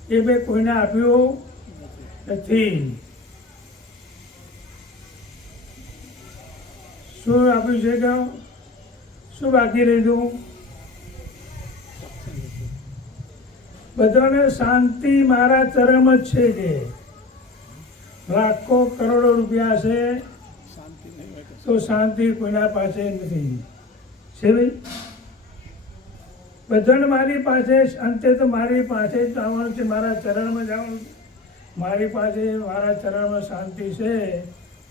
એ મેં કોઈને આપ્યું નથી. શું આપ્યું છે? કહો શું બાકી રહ્યું? બધાને શાંતિ મારા ચરમ જ છે. કે લાખો કરોડો રૂપિયા છે તો શાંતિ કોઈના પાસે નથી છે. ભાઈ બધાને મારી પાસે અંતે તો મારી પાસે જ આવવાનું છે, મારા ચરણમાં જ આવવાનું છે. મારી પાસે મારા ચરણમાં શાંતિ છે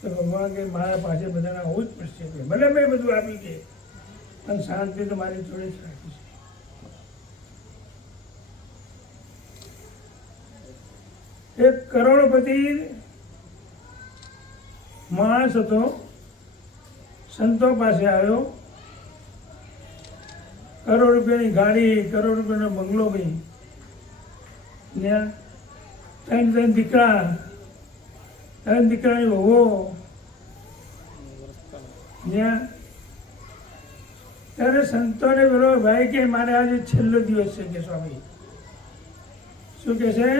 તો ભગવાન કે મારા પાસે બધાને આવવું જ પડશે. ભલે મેં બધું આપી છે પણ શાંતિ તો મારી જોડે જ રાખી છે. એક કરોડપતિ માણસ હતો, સંતો પાસે આવ્યો. કરોડ રૂપિયાની ગાડી, કરોડ રૂપિયાનો બંગલો. ભાઈ ત્યાં ત્રણ દીકરા, ત્રણ દીકરાની વહુઓ ત્યાં. ત્યારે સંતોને બોલો ભાઈ કે મારે આજે છેલ્લો દિવસ છે. કે સ્વામી શું કે છે?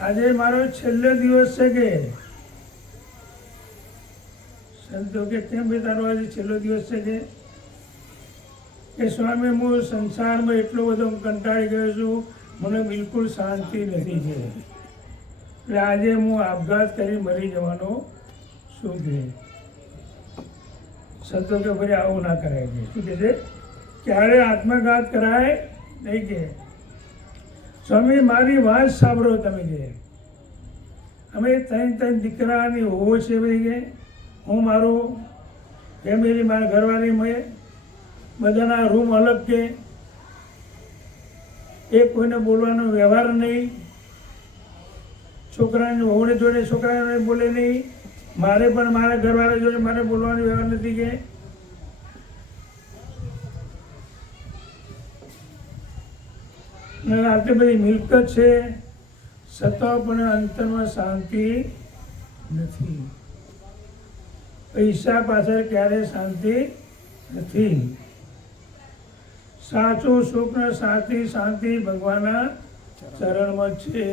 આજે મારો છેલ્લો દિવસ છે. કે સંતો કે કેમ ભાઈ તારો આજે છેલ્લો દિવસ છે? કે સ્વામી હું સંસારમાં એટલો બધો કંટાળી ગયો છું, મને બિલકુલ શાંતિ નથી છે, એટલે આજે હું આપઘાત કરી મરી જવાનો શું. કે સંતો કે ફરી આવું ના કરાય. કે શું કહે છે? ક્યારે આત્મઘાત કરાય નહીં. કે સ્વામી મારી વાત સાંભળો તમે. કે અમે ત્રણ ત્રણ દીકરાની હોવો છે. ભાઈ કે હું મારું ફેમિલી, મારા ઘરવાળી, મેં બધાના રૂમ અલગ કે, એક કોઈને બોલવાનો વ્યવહાર નહીં, છોકરાની વહુને જોડે છોકરાને બોલે નહીં, મારે પણ મારા ઘરવાળા જોડે મારે બોલવાનો વ્યવહાર નથી કે. અને આટલી બધી મિલકત છે છતાં પણ અંતરમાં શાંતિ નથી. પૈસા પાછળ ક્યારે શાંતિ નથી. સાચું સુખ ને સાચી શાંતિ ભગવાનના ચરણમાં છે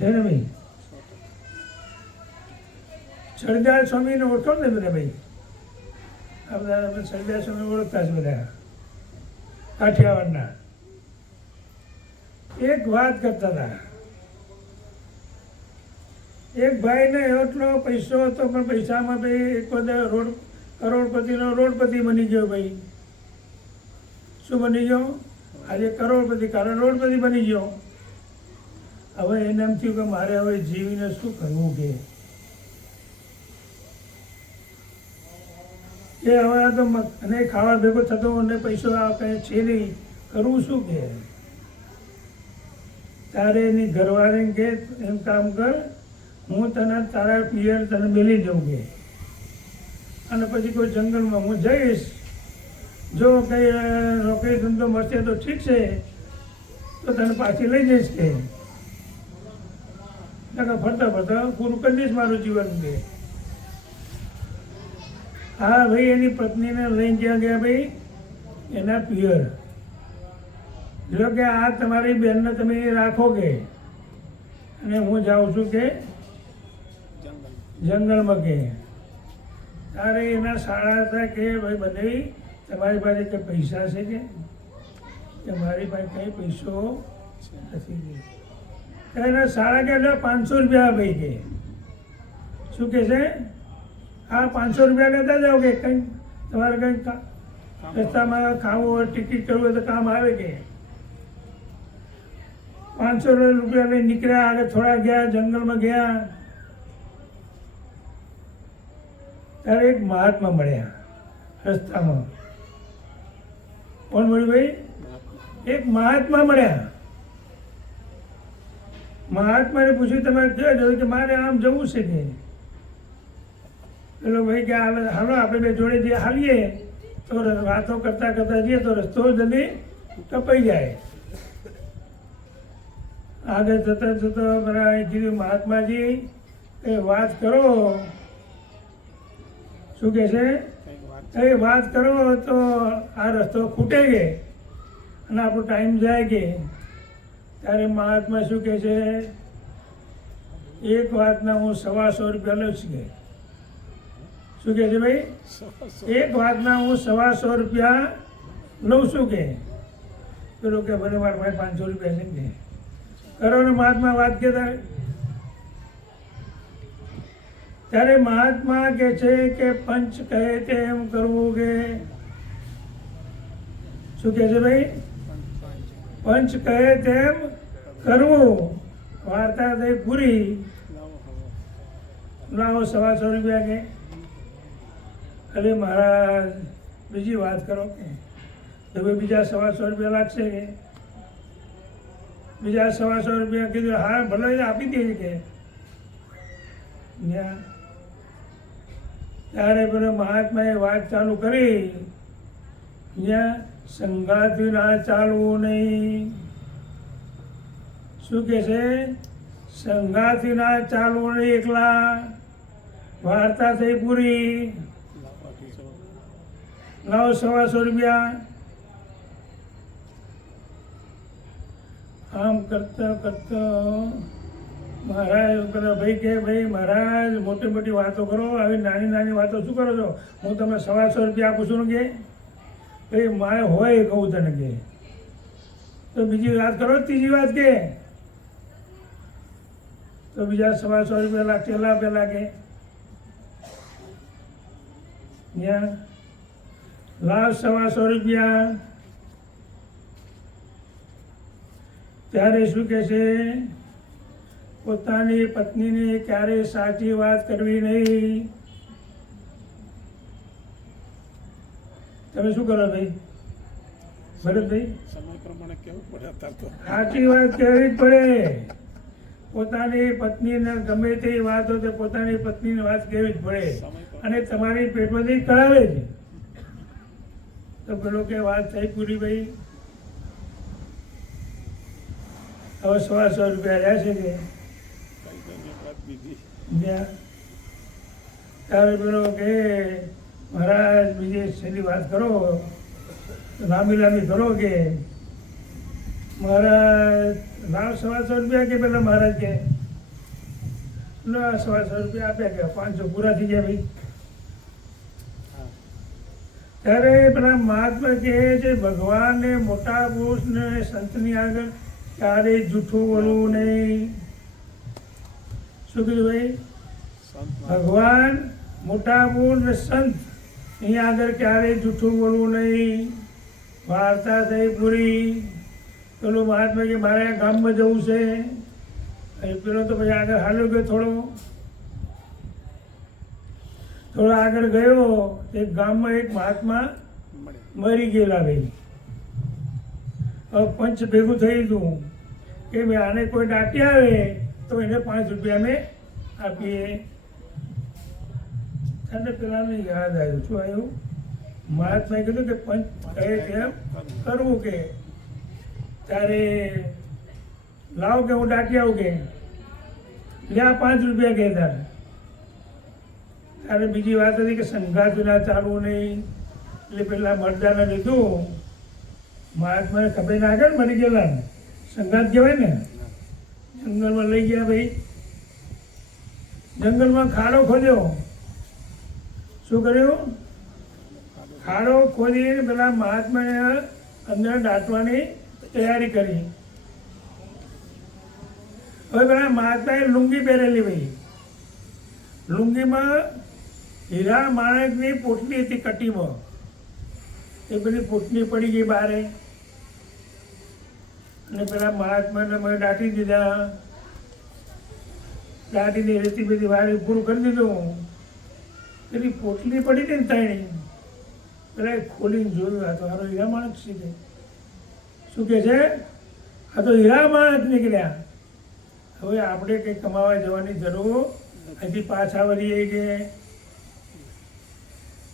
ને ભાઈ? સરદાર સ્વામીને ઓળખો ને બધા ભાઈ? આ બધા સરદાર સ્વામી ઓળખતા છે બધા કાઠિયાવાડના. એક વાત કરતા હતા, એક ભાઈને એટલો પૈસો હતો પણ પૈસામાં ભાઈ એક બધા કરોડપતિનો રોડપતિ બની ગયો ભાઈ. શું બની ગયો? આજે કરોડપતિ, કારણ રોડપતિ બની ગયો. હવે એને એમ થયું કે મારે હવે જીવીને શું કરવું કે હવે તો અને ખાવા ભેગો થતો અને પૈસો આ કંઈ છે નહીં, કરવું શું કે? તારે એની ઘરવાળીને કે એમ કામ કર, હું તને તારા પિયર તને મેલી દઉં કે, અને પછી કોઈ જંગલમાં હું જઈશ, જો કંઈ નોકરી ધંધો મળશે તો ઠીક છે, તો તને પાછી લઈ જઈશ કે ફરતા ફરતા પૂરું કરી દઈશ મારું જીવન કે. હા ભાઈ, એની પત્નીને લઈને ક્યાં ગયા ભાઈ? એના પિયર. જો કે આ તમારી બહેનને તમે રાખો કે, અને હું જાઉં છું કે જંગલમાં કે. તારે એના શાળા હતા કે ભાઈ બધે તમારી પાસે કંઈ પૈસા છે કે મારી પાસે કંઈ પૈસો નથી કે. એના શાળા કે 500 રૂપિયા ભાઈ કે. શું કે છે? હા 500 રૂપિયા લેતા જાઓ કે, કંઈ તમારે કંઈ રસ્તામાં ખાવું હોય, ટિકિટ કરવું હોય તો કામ આવે કે. 500 રૂપિયા લઈને નીકળ્યા. આગળ થોડા ગયા, જંગલમાં ગયા, ત્યારે એક મહાત્મા મળ્યા રસ્તામાં. કોણ મળ્યું ભાઈ? એક મહાત્મા મળ્યા. મહાત્માને પૂછ્યું તમારે ક્યાં જવું? કે મારે આમ જવું છે કે. પેલો ભાઈ કે હાલો આપણે બે જોડે જે હાલીએ તો વાતો કરતા કરતા જઈએ તો રસ્તો જલ્દી કપાઈ જાય. આગળ જતા જતા બરાબર કીધું, મહાત્માજી એ વાત કરો. શું કે છે? એ વાત કરો તો આ રસ્તો ખૂટે કે અને આપણો ટાઈમ જાય કે. ત્યારે મહાત્મા શું કહે છે? એક વાતના હું 125 રૂપિયા લઉં છું કે. શું કહે છે ભાઈ? એક વાતના હું 125 રૂપિયા લઉં છું કે. પેલો કે ભલે મારા ભાઈ 500 રૂપિયા છે ને કરો ને. મહાત્મા વાત કે ત્યારે મહાત્મા કે છે કે પંચ કહે તેમ કરવું કે. શું કહે છે ભાઈ? પંચ કહે તેમ કરવું. વાર્તા થઈ પૂરી. લાવો 125 રૂપિયા કે. અરે મહારાજ બીજી વાત કરો કે. તો ભાઈ બીજા 125 રૂપિયા લાગશે કે. બીજા 125 રૂપિયા કીધું. હા ભલે આપી દેજે કે. ત્યારે પેલો મહાત્માએ વાત ચાલુ કરી. ત્યાં સંગાત વિના ચાલવું નહીં. શું કે છે? સંગાત વિના ચાલવું નહીં એકલા. વાર્તા થઈ પૂરી. લાવો 125 રૂપિયા. આમ કરતા કરતા મહારાજ પેલા ભાઈ કે ભાઈ મહારાજ મોટી મોટી વાતો કરો, આવી નાની નાની વાતો શું કરો છો? હું તમને 125 રૂપિયા આપું છું ને કે. ભાઈ મારે હોય કહું તને કે. તો બીજી વાત કરો, ત્રીજી વાત કે. તો બીજા 125 રૂપિયા લાગશે પેલા કે. લાવ 125 રૂપિયા. ત્યારે શું કે છે? પોતાની પત્નીને ક્યારેય સાચી વાત કરવી નહીં. તમે શું કરો ભાઈ ભરતભાઈ? સમય પ્રમાણે કેવું પડે અત્યારે તો. સાચી વાત કહેવી જ પડે. પોતાની પત્નીને ગમે તે વાત હોય તો પોતાની પત્નીની વાત કહેવી જ પડે. અને તમારી પેટમાંથી કરાવે જ. તો પેલો કે વાત થઈ પૂરી ભાઈ. હવે 100 રૂપિયા રહ્યા છે કે કઈ કઈ એક વાત બીજી. જ્યાં ત્યારે પેલો કે મહારાજ બીજી છેલ્લી વાત કરો, લાંબી લાંબી કરો કે મહારાજ લાવ 100 રૂપિયા કે પેલા મહારાજ કે લો 100 રૂપિયા આપ્યા કે 500 પૂરા થઈ ગયા ભાઈ. ત્યારે પેલા મહાત્મા કહે છે ભગવાનને મોટા પુરુષને સંતની આગળ ક્યારેય જૂઠું બોલવું નહીં. શું કીધું ભાઈ? ભગવાન મોટા પુરુષ ને સંત અહીંયા આગળ ક્યારેય જૂઠું બોલવું નહીં. વાર્તા થઈ પૂરી. પેલો મહાત્મા કે મારે આ ગામમાં જવું છે. અને પેલો તો પછી આગળ હાલ્યો ગયો થોડો આગળ ગયો. એક ગામમાં એક મહાત્મા મરી ગયેલા ભાઈ. હવે પંચ ભેગું થઈ હતું કે ભાઈ આને કોઈ દાટી આવે તો એને 5 રૂપિયા અમે આપીએ. અને પેલાને યાદ આવ્યું. શું આવ્યું? મહાત્માએ કીધું કે પંચ કહે તેમ કરવું કે ત્યારે લાવ કે હું દાટી આવું કે લ્યા 5 રૂપિયા કહેતા. ત્યારે બીજી વાત હતી કે સંઘાત ના ચાલવું નહીં. એટલે પેલા મરદાને લીધું. મહાત્માને ખબર ના આગળ મરી ગયેલા સંઘાત કહેવાય ને. જંગલમાં લઈ ગયા ભાઈ. જંગલમાં ખાડો ખોદ્યો. શું કર્યું? ખાડો ખોદીને પેલા મહાત્માને અંદર દાટવાની તૈયારી કરી. હવે પેલા મહાત્માએ લુંગી પહેરેલી ભાઈ. લુંગીમાં હીરા માણેકની પોટલી હતી કટીમાં. એ બધી પોટલી પડી ગઈ બારે. અને પેલા મહાત્માને મેં દાટી દીધા. દાટીને રેતી બધી વારી પૂરું કરી દીધું. પેલી પોટલી પડી હતી ને તાણી પેલા ખોલીને જોયું. આ તો હારો હીરા માણસ છે. શું કે છે? આ તો હીરા માણસ નીકળ્યા. હવે આપણે કંઈ કમાવા જવાની જરૂર હજી પાછા વળીએ કે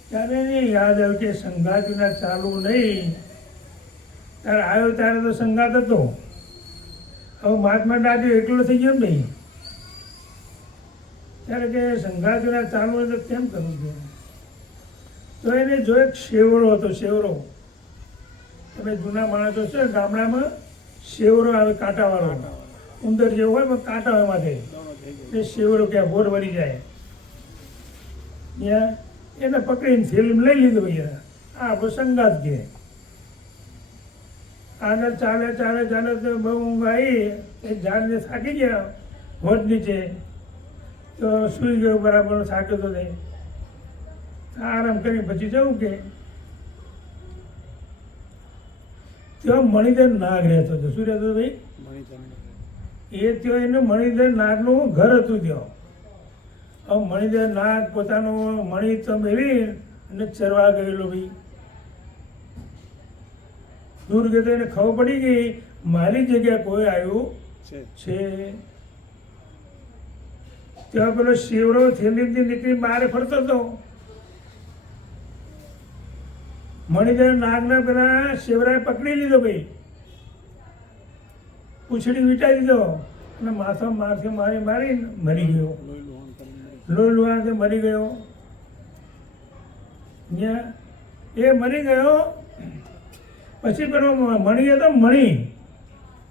ત્યારે યાદ આવ્યું કે સંઘાત વિના ચાલવું નહીં. ત્યારે આવ્યો ત્યારે તો સંઘાત હતો. હવે મહાત્મા દાદીઓ એકલો થઈ ગયો નહીં. ત્યારે કે સંઘાત વિના ચાલવું હોય તો કેમ કરવું છે? તો એને જો એક શેવરો હતો. શેવરો તમે જૂના માણસો છે ગામડામાં શેવરો આવે કાંટાવાળો. ઉંદર જેવો હોય પણ કાંટા હોય માથે. એ શેવરો ક્યાં ભોર વળી જાય ત્યાં એને પકડીને ફિલ્મ લઈ લીધું ભાઈ. આ આપણો સંગાત કે આગળ ચાલે ચાલે ચાલે તો બહુ ઊંઘ આવી. એ ઝાડને થાકી ગયા વટ નીચે તો સૂઈ ગયો. બરાબર થાક્યો તો નહીં. આરામ કરી પછી જવું કે ત્યાં મણિધર નાગ રહેતો હતો. શું રહેતો ભાઈ? એ ત્યાં એનું મણિધર નાગનું ઘર હતું ત્યાં. હવે મણિધર નાગ પોતાનો મણિ તો મેળવી અને ચરવા ગયેલો ભાઈ. દૂર ગયો એને ખબર પડી ગઈ મારી જગ્યા કોઈ આવ્યું છે. ત્યાં પેલો શેવરો થેલીથી નીકળી બહાર ફરતો હતો. મણિધર નાગને પેલા શેવરાએ પકડી લીધો ભાઈ. પૂંછડી વીંટાઈ દીધો અને માથા મારથી મારી મારી મરી ગયો. લોહી લુહાણથી મરી ગયો. એ મરી ગયો પછી પેલો મણી હતો મણી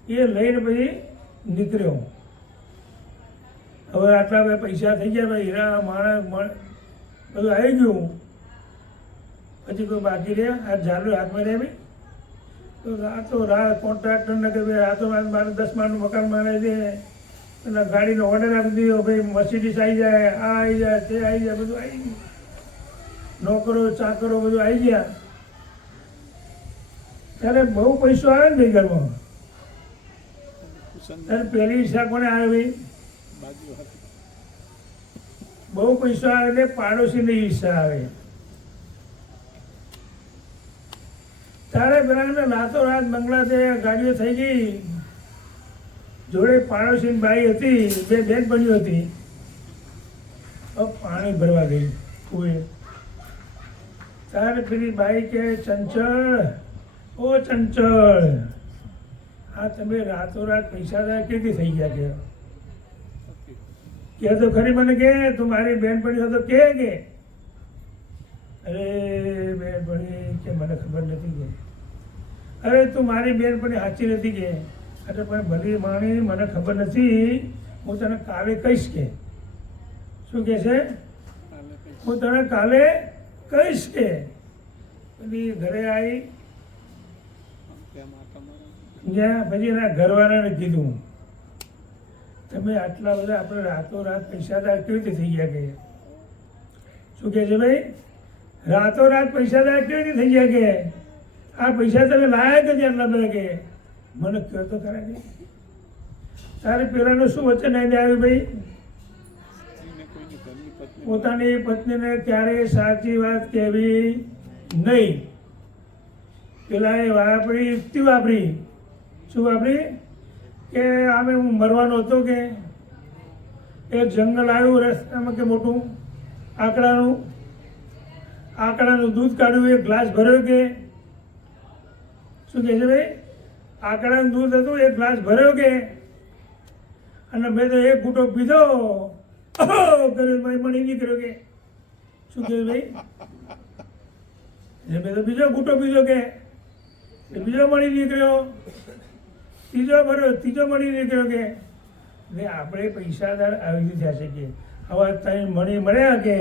એ લઈને પછી નીકળ્યો. હવે આટલા બધા પૈસા થઈ ગયા ભાઈ. હીરા માણસ બધું આવી ગયું. પછી કોઈ બાકી રહ્યા આ ઝાડુ હાથમાં રહે ભાઈ. તો આ તો કોન્ટ્રાક્ટરને કે ભાઈ આ તો મારે 10 માળનું મકાન બનાવી દે. અને ગાડીનો ઓર્ડર આપી દીધો ભાઈ. મર્સિડીઝ આવી જાય, આ આવી જાય, તે આવી જાય, બધું આવી ગયું. નોકરો ચાકરો બધું આવી ગયા. ત્યારે બહુ પૈસો આવે ને ભાઈ ઘરમાં. ત્યારે પહેલી ઈચ્છા કોને આવે ભાઈ? બાજુ હતી. બહુ પૈસા આવે એટલે પાડોશીને ઈર્ષા આવે. તારે પેલા રાતોરાત બંગલા ગાડીઓ થઈ ગઈ. જોડે પાડોશી બાઈ હતી, બે બેનપણીઓ હતી. પાણી ભરવા ગઈ કુએ. તારે પેલી બાઈ કે ચંચળ, ઓ ચંચળ, આ તમે રાતોરાત પૈસાદાર કેવી થઈ ગયા કે? કે તો ખરી મને કે તું મારી બેનપણી હતો કે અરે બેનપણી કે મને ખબર નથી કે અરે તું મારી બેનપણી સાચી નથી કે અરે પણ ભલી માણી મને ખબર નથી, હું તને કાલે કહીશ કે. શું કે છે? હું તને કાલે કહીશ કે. પેલી ઘરે આવી ત્યાં પછી એના ઘરવાળાને કીધું તમે આટલા બધા આપણે રાતોરાત પૈસાદાર કેવી રીતે થઈ ગયા કે? શું કહે છે ભાઈ? રાતોરાત પૈસાદાર કેવી રીતે થઈ ગયા કે? આ પૈસા તમે લાયા કે ત્યાં બધા કે મને કહો તો ખરા કે તારે પેલાનું શું વચન આવીને આવ્યું ભાઈ? પોતાની પત્નીને ક્યારેય સાચી વાત કહેવી નહીં. પેલા એ વાપરી યુક્તિ વાપરી. શું વાપરી? કે આમે હું મરવાનો હતો કે એક જંગલ આવ્યું રસ્તામાં કે મોટું આકડાનું દૂધ કાઢ્યું, એક ગ્લાસ ભર્યો કે. શું કહે છે ભાઈ? આકડાનું દૂધ હતું, એક ગ્લાસ ભર્યો કે અને મેં તો એક ઘૂંટો પીધો કર્યો મણી નીકળ્યો કે. શું કહે ભાઈ? મેં તો બીજો ઘૂંટો પીધો કે બીજો મણી નીકળ્યો, ત્રીજો ભર્યો, ત્રીજો મણી નીકળ્યો કે. એટલે આપણે પૈસાદાર આવી રીતે થશે કે હવે ત્રણ મણી મળ્યા કે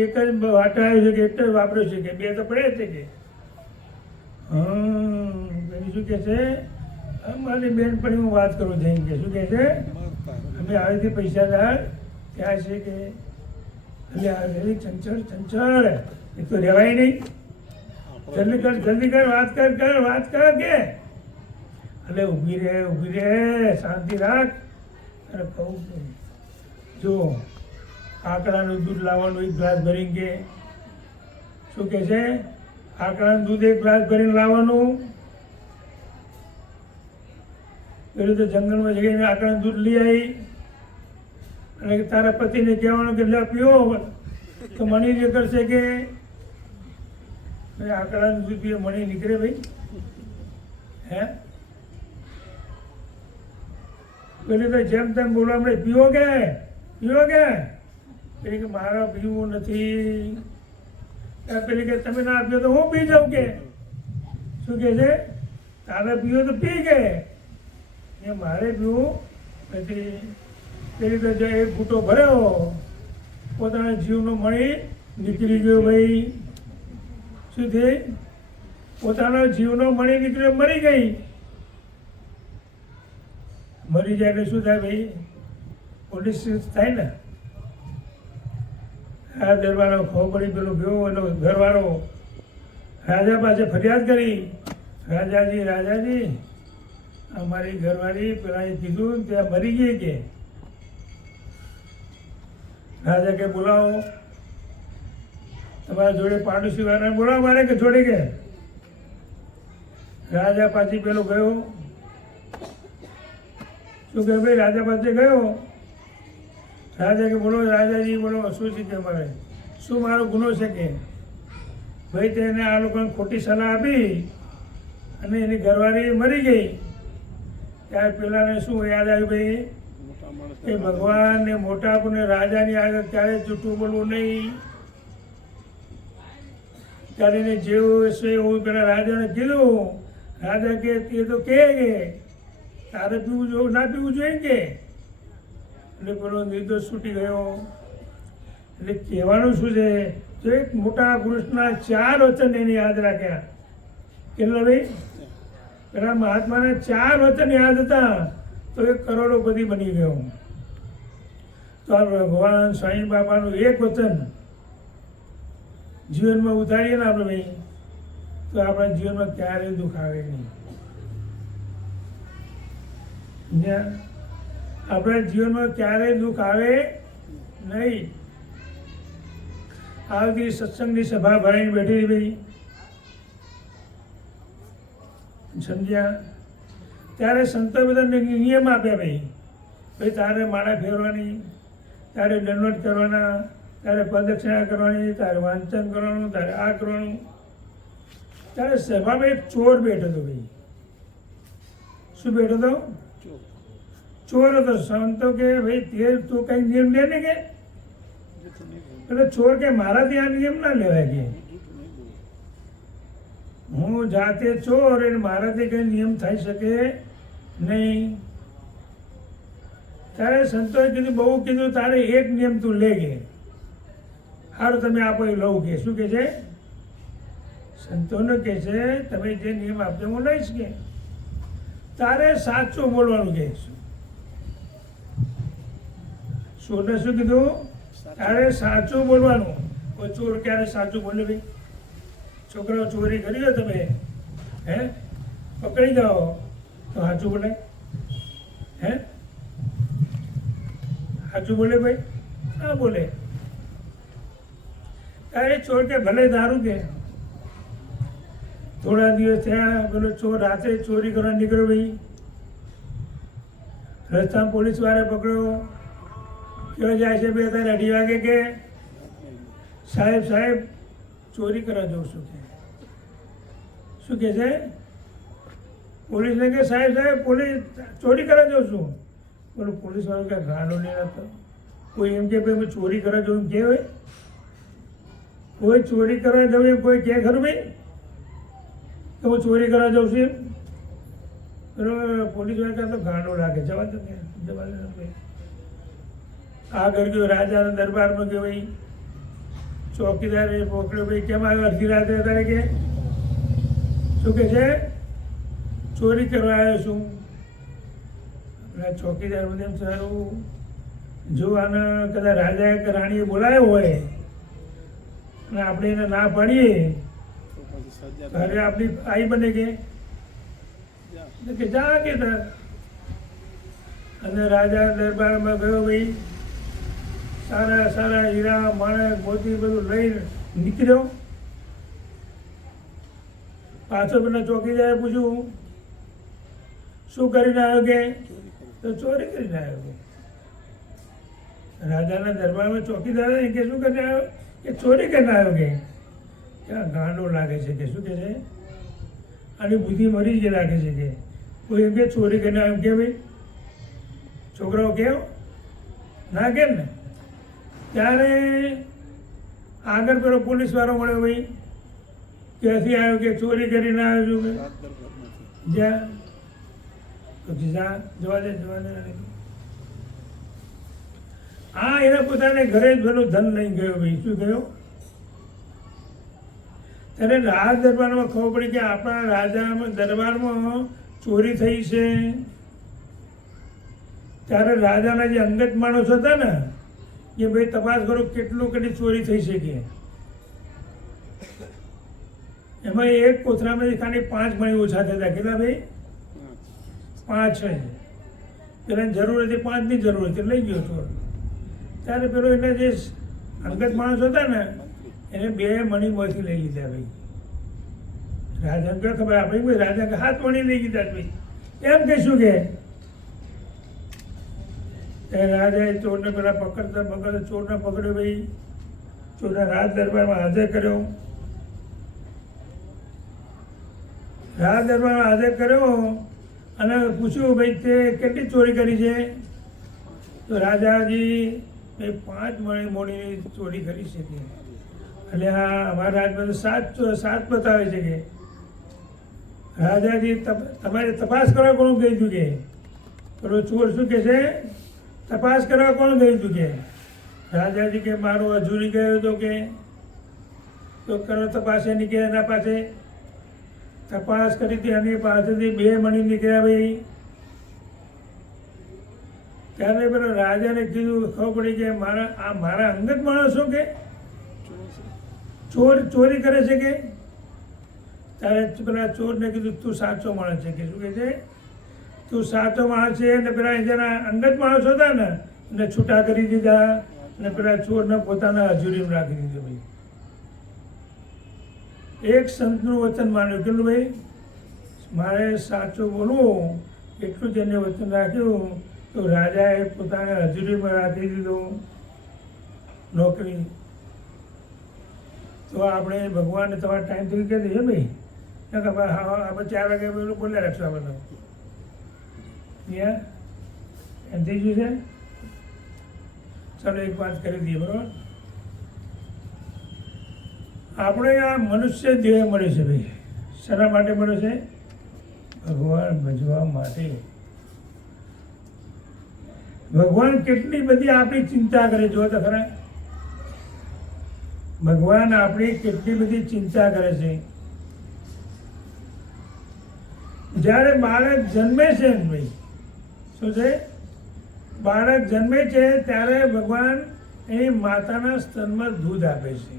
એક જ વાટા આવ્યો છે કે એક જ વાપર્યો છે કે બે તો પડ્યા છે કે. પેલી શું કે છે? અમારી બેનપણી હું વાત કરું જઈને કે શું કે છે? અમે આવી રીતે પૈસાદાર થયા છે કે એટલે આવી ચંચળ ચંચળ એ તો રહેવાય નહીં. જલ્દી કર વાત કર કે એટલે ઊભી રહે શાંતિ રાખ. અને કહું જો આકડાનું દૂધ લાવવાનું એક ગ્લાસ ભરીને કે. શું કે છે? આકડાનું દૂધ એક ગ્લાસ ભરીને લાવવાનું. પેલું તો જંગલમાં જઈને આકડાનું દૂધ લઈ આવી અને તારા પતિને કહેવાનું કે લે પીવો તો મણી નીકળશે કે આકડાનું દૂધ પીએ મણી નીકળે ભાઈ? હે પેલી તો જેમ તેમ બોલવા મળે પીવો કે પેલી કે મારે પીવું નથી. પેલી કે તમે ના પીવો તો હું પી જાઉં કે. શું કે છે? તારે પીવો તો પી કે મારે પીવું નથી. પેલી તો જો એક ઘૂંટો ભર્યો પોતાના જીવનો મણી નીકળી ગયો ભાઈ. શું થઈ? પોતાનો જીવનો મણી નીકળ્યો, મરી ગઈ. મરી જાય એટલે શું થાય ભાઈ? પોલીસ થાય ને. આ દરબારનો ખબર પડી પેલો ગયો એનો ઘરવાળો રાજા પાસે ફરિયાદ કરી. રાજાજી અમારી ઘરવાળી પેલા કીધું ત્યાં મરી ગઈ કે. રાજા કે બોલાવો તમારા જોડે પાડોશી વાળાને બોલાવો મારે કે જોડે કે. રાજા પાછી પેલો ગયો. શું કે ભાઈ? રાજા પાસે ગયો. રાજા કે બોલો રાજાજી બોલો શું છે કે મારે શું મારો ગુનો છે કે? ભાઈ તેને આ લોકોને ખોટી સલાહ આપી અને એની ઘરવાળી મરી ગઈ. ત્યારે પેલાને શું યાદ આવ્યું ભાઈ? એ ભગવાન ને મોટા ને રાજાની આગળ ક્યારે જૂઠું બોલવું નહીં. ત્યારે એને જેવું હશે એવું પેલા રાજાને કીધું. રાજા કે તે તો કે તારે પીવું જોઈએ ના પીવું જોઈએ કે. એટલે પેલો નિર્દોષ છૂટી ગયો. એટલે કહેવાનું શું છે? તો એક મોટા પુરુષના 4 વચન એને યાદ રાખ્યા. કેટલા ભાઈ? પેલા મહાત્માને 4 વચન યાદ હતા તો એ કરોડોપતિ બની ગયો. તો આ ભગવાન સ્વામી બાપાનું એક વચન જીવનમાં ઉતારીએ ને આપણે ભાઈ તો આપણા જીવનમાં ક્યારેય દુઃખ આવે નહીં. આપણા જીવનમાં ક્યારેય દુઃખ આવે નહીં. આવતી સત્સંગની સભા ભરાઈને બેઠી ભાઈ સમજ્યા. ત્યારે સંતો બધાને નિયમ આપ્યા ભાઈ ભાઈ તારે માળા ફેરવાની, તારે દંડવત કરવાના, તારે પ્રદક્ષિણા કરવાની, તારે વાંચન કરવાનું, તારે આ કરવાનું. ત્યારે સભામાં એક ચોર બેઠો હતો ભાઈ. શું બેઠો હતો? ચોર હતો. સંતો કે ભાઈ તે તું કઈ નિયમ લે ને કે એટલે ચોર કે મારાથી આ નિયમ ના લેવાય કે હું જાતે ચોર એટલે મારાથી કઈ નિયમ થઈ શકે નહીં. ત્યારે સંતોએ કીધું બહુ કીધું તારે એક નિયમ તું લે કે સારું તમે આપો એ લઉં કે. શું કે છે? સંતોને કહે છે તમે જે નિયમ આપજો હું લઈશ કે તારે સાચું બોલવાનું કે. ચોરને શું કીધું? તારે સાચું બોલવાનું. કોઈ ચોર ક્યારે સાચું બોલે ભાઈ? છોકરાઓ ચોરી કરી દો તમે હે પકડી જાઓ તો સાચું બોલે હે? સાચું બોલે ભાઈ? ના બોલે. ત્યારે ચોર કે ભલે દારૂ કે. થોડા દિવસ થયા પેલો ચોર રાતે ચોરી કરવા નીકળ્યો ભાઈ. રસ્તામાં પોલીસ વાળા પકડ્યો. ક્યાં જાય છે ભાઈ? અત્યારે 2:30 વાગે કે સાહેબ સાહેબ ચોરી કરવા જઉં છું કે. શું કે છે? પોલીસને કે સાહેબ સાહેબ પોલીસ ચોરી કરવા જઉં છું. બોલો પોલીસ વાળો કે ગાંડો નહીં રહેતો. કોઈ એમ કે ભાઈ હું ચોરી કરવા જઉં એમ કે હોય? કોઈ ચોરી કરવા જવું એમ કોઈ કે ખરું ભાઈ કે હું ચોરી કરવા જાઉં છું એમ? બરાબર. પોલીસ વાળા તો ગાંડો લાગે. જવા દો કે જવા દો ભાઈ. આગળ ગયો રાજાના દરબારમાં ગયો ભાઈ. ચોકીદારે પકડ્યો ભાઈ. કેમ આવ્યો અડધી રાતે? તારે કે શું કે છે? ચોરી કરવા આવ્યો છું. પેલા ચોકીદાર બધે એમ સારું જો આને કદાચ રાજાએ કે રાણીએ બોલાયો હોય અને આપણે એને ના પાડીએ ઘરે આપણી આઈ બને કે જા કે તાર. અને રાજા દરબારમાં ગયો ભાઈ. સારા સારા હીરા માણેક મોતી બધું લઈને નીકળ્યો. પાછો પેલા ચોકીદારે પૂછ્યું શું કરીને આવ્યો કે? તો ચોરી કરીને આવ્યો કે. રાજાના દરબારમાં ચોકીદાર કે શું કરીને આવ્યો કે ચોરી કરીને આવ્યો કે. ક્યાં ગાંડો લાગે છે કે. શું કે છે? આની બુદ્ધિ મરી જ લાગે છે કે કોઈ એમ કે ચોરી કરીને આવ્યો કે ભાઈ? છોકરાઓ કેવો ના કેમ ને? ત્યારે આગળ પેલો પોલીસ વાળો મળ્યો ભાઈ. ક્યાંથી આવ્યો કે ચોરી કરીને આવ્યો છું કે. જ્યાં તો જા જવા દે જવા દે. આ એને પોતાને ઘરે જ પેલું ધન લઈને ગયો ભાઈ. શું ગયો? ત્યારે રાજ દરબારમાં ખબર પડી કે આપણા રાજામાં દરબારમાં ચોરી થઈ છે. ત્યારે રાજાના જે અંગત માણસો હતા ને કે ભાઈ તપાસ કરો કેટલી ચોરી થઈ શકે. એમાં એક કોથળામાંથી ખાલી 5 મણી ઓછા થતા. કેટલા ભાઈ? 5 છે. પેલા જરૂર હતી 5ની જરૂર હતી લઈ ગયો ચોર. ત્યારે પેલો એના જે અંગત માણસ હતા ને એને 2 મણીમાંથી લઈ લીધા ભાઈ. રાજાને ક્યાં ખબર આપણે ભાઈ રાજા 7 મણી લઈ લીધા ભાઈ. એમ કહીશું કે રાજાએ ચોરને પેલા પકડતા ચોરને પકડ્યો ભાઈ. ચોરના રાજ દરબારમાં હાજર કર્યો. રાજ દરબારમાં હાજર કર્યો અને પૂછ્યું ભાઈ તે કેટલી ચોરી કરી છે? તો રાજાજી ભાઈ 5 મણી મોડીની ચોરી કરી છે કે. એટલે હા અમારા રાજમાં 7 બતાવે છે કે. રાજાજી તમારે તપાસ કરવા કોણ કહી કે? પેલો ચોર શું કે છે? તપાસ કરવા કોણ ગયું હતું કે? રાજાજી કે મારો હજુરી ગયો હતો કે. તો કરો તપાસ એની કે એના પાસે તપાસ કરી હતી અને પાસેથી 2 મણી નીકળ્યા ભાઈ. ત્યારે પેલા રાજાને કીધું ખબર પડી કે મારા અંગત માણસો કે ચોરી કરે છે કે. ત્યારે પેલા ચોરને કીધું તું સાચો માણસ છે કે. શું કે છે? તું સાચો માણસ છે ને પેલા જેના અંગત માણસ હતા ને એને છૂટા કરી દીધા ને પેલા ચોરને પોતાના હજુરીમાં રાખી દીધો ભાઈ. એક સંતનું વચન માન્યું કેટલું ભાઈ મારે સાચું બોલવું એટલું જ એને વચન રાખ્યું તો રાજાએ પોતાને હજુરીમાં રાખી દીધું નોકરી. તો આપણે ભગવાનને તમારો ટાઈમ થઈ કહી દઈએ ભાઈ ના કે ભાઈ હા આપણે 4 વાગે પેલું બોલ્યા રાખશું આપણે એમ થઈ ગયું છે. ચાલો એક વાત કરી દઈએ બરાબર. આપણે આ મનુષ્ય દેહ મળે છે ભાઈ શેના માટે મળે છે ભગવાન ભજવા માટે. ભગવાન કેટલી બધી આપણી ચિંતા કરે જો તો ખરા. ભગવાન આપણી કેટલી બધી ચિંતા કરે છે. જ્યારે બાળક જન્મે છે ને ભાઈ શું છે બાળક જન્મે છે ત્યારે ભગવાન એની માતાના સ્તનમાં દૂધ આપે છે.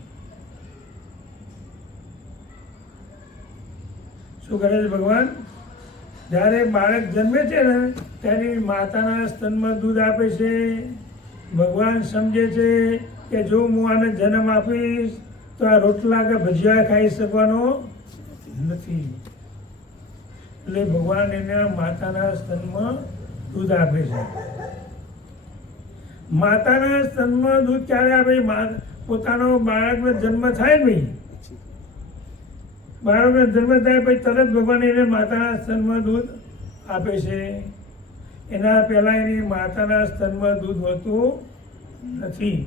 શું કરે છે ભગવાન જ્યારે બાળક જન્મે છે ને ત્યારે માતાના સ્તનમાં દૂધ આપે છે. ભગવાન સમજે છે કે જો હું આને જન્મ આપીશ તો આ રોટલા કે ભજીયા ખાઈ શકવાનો નથી. એટલે ભગવાન એને માતાના સ્તનમાં દૂધ આપે છે. માતાના સ્તનમાં દૂધ ક્યારે આપે પોતાનો બાળકનો જન્મ થાય ને ભાઈ બાળકનો જન્મ થાય પછી તરત ભગવાન એને માતાના સ્તનમાં દૂધ આપે છે. એના પહેલાં એની માતાના સ્તનમાં દૂધ હોતું નથી.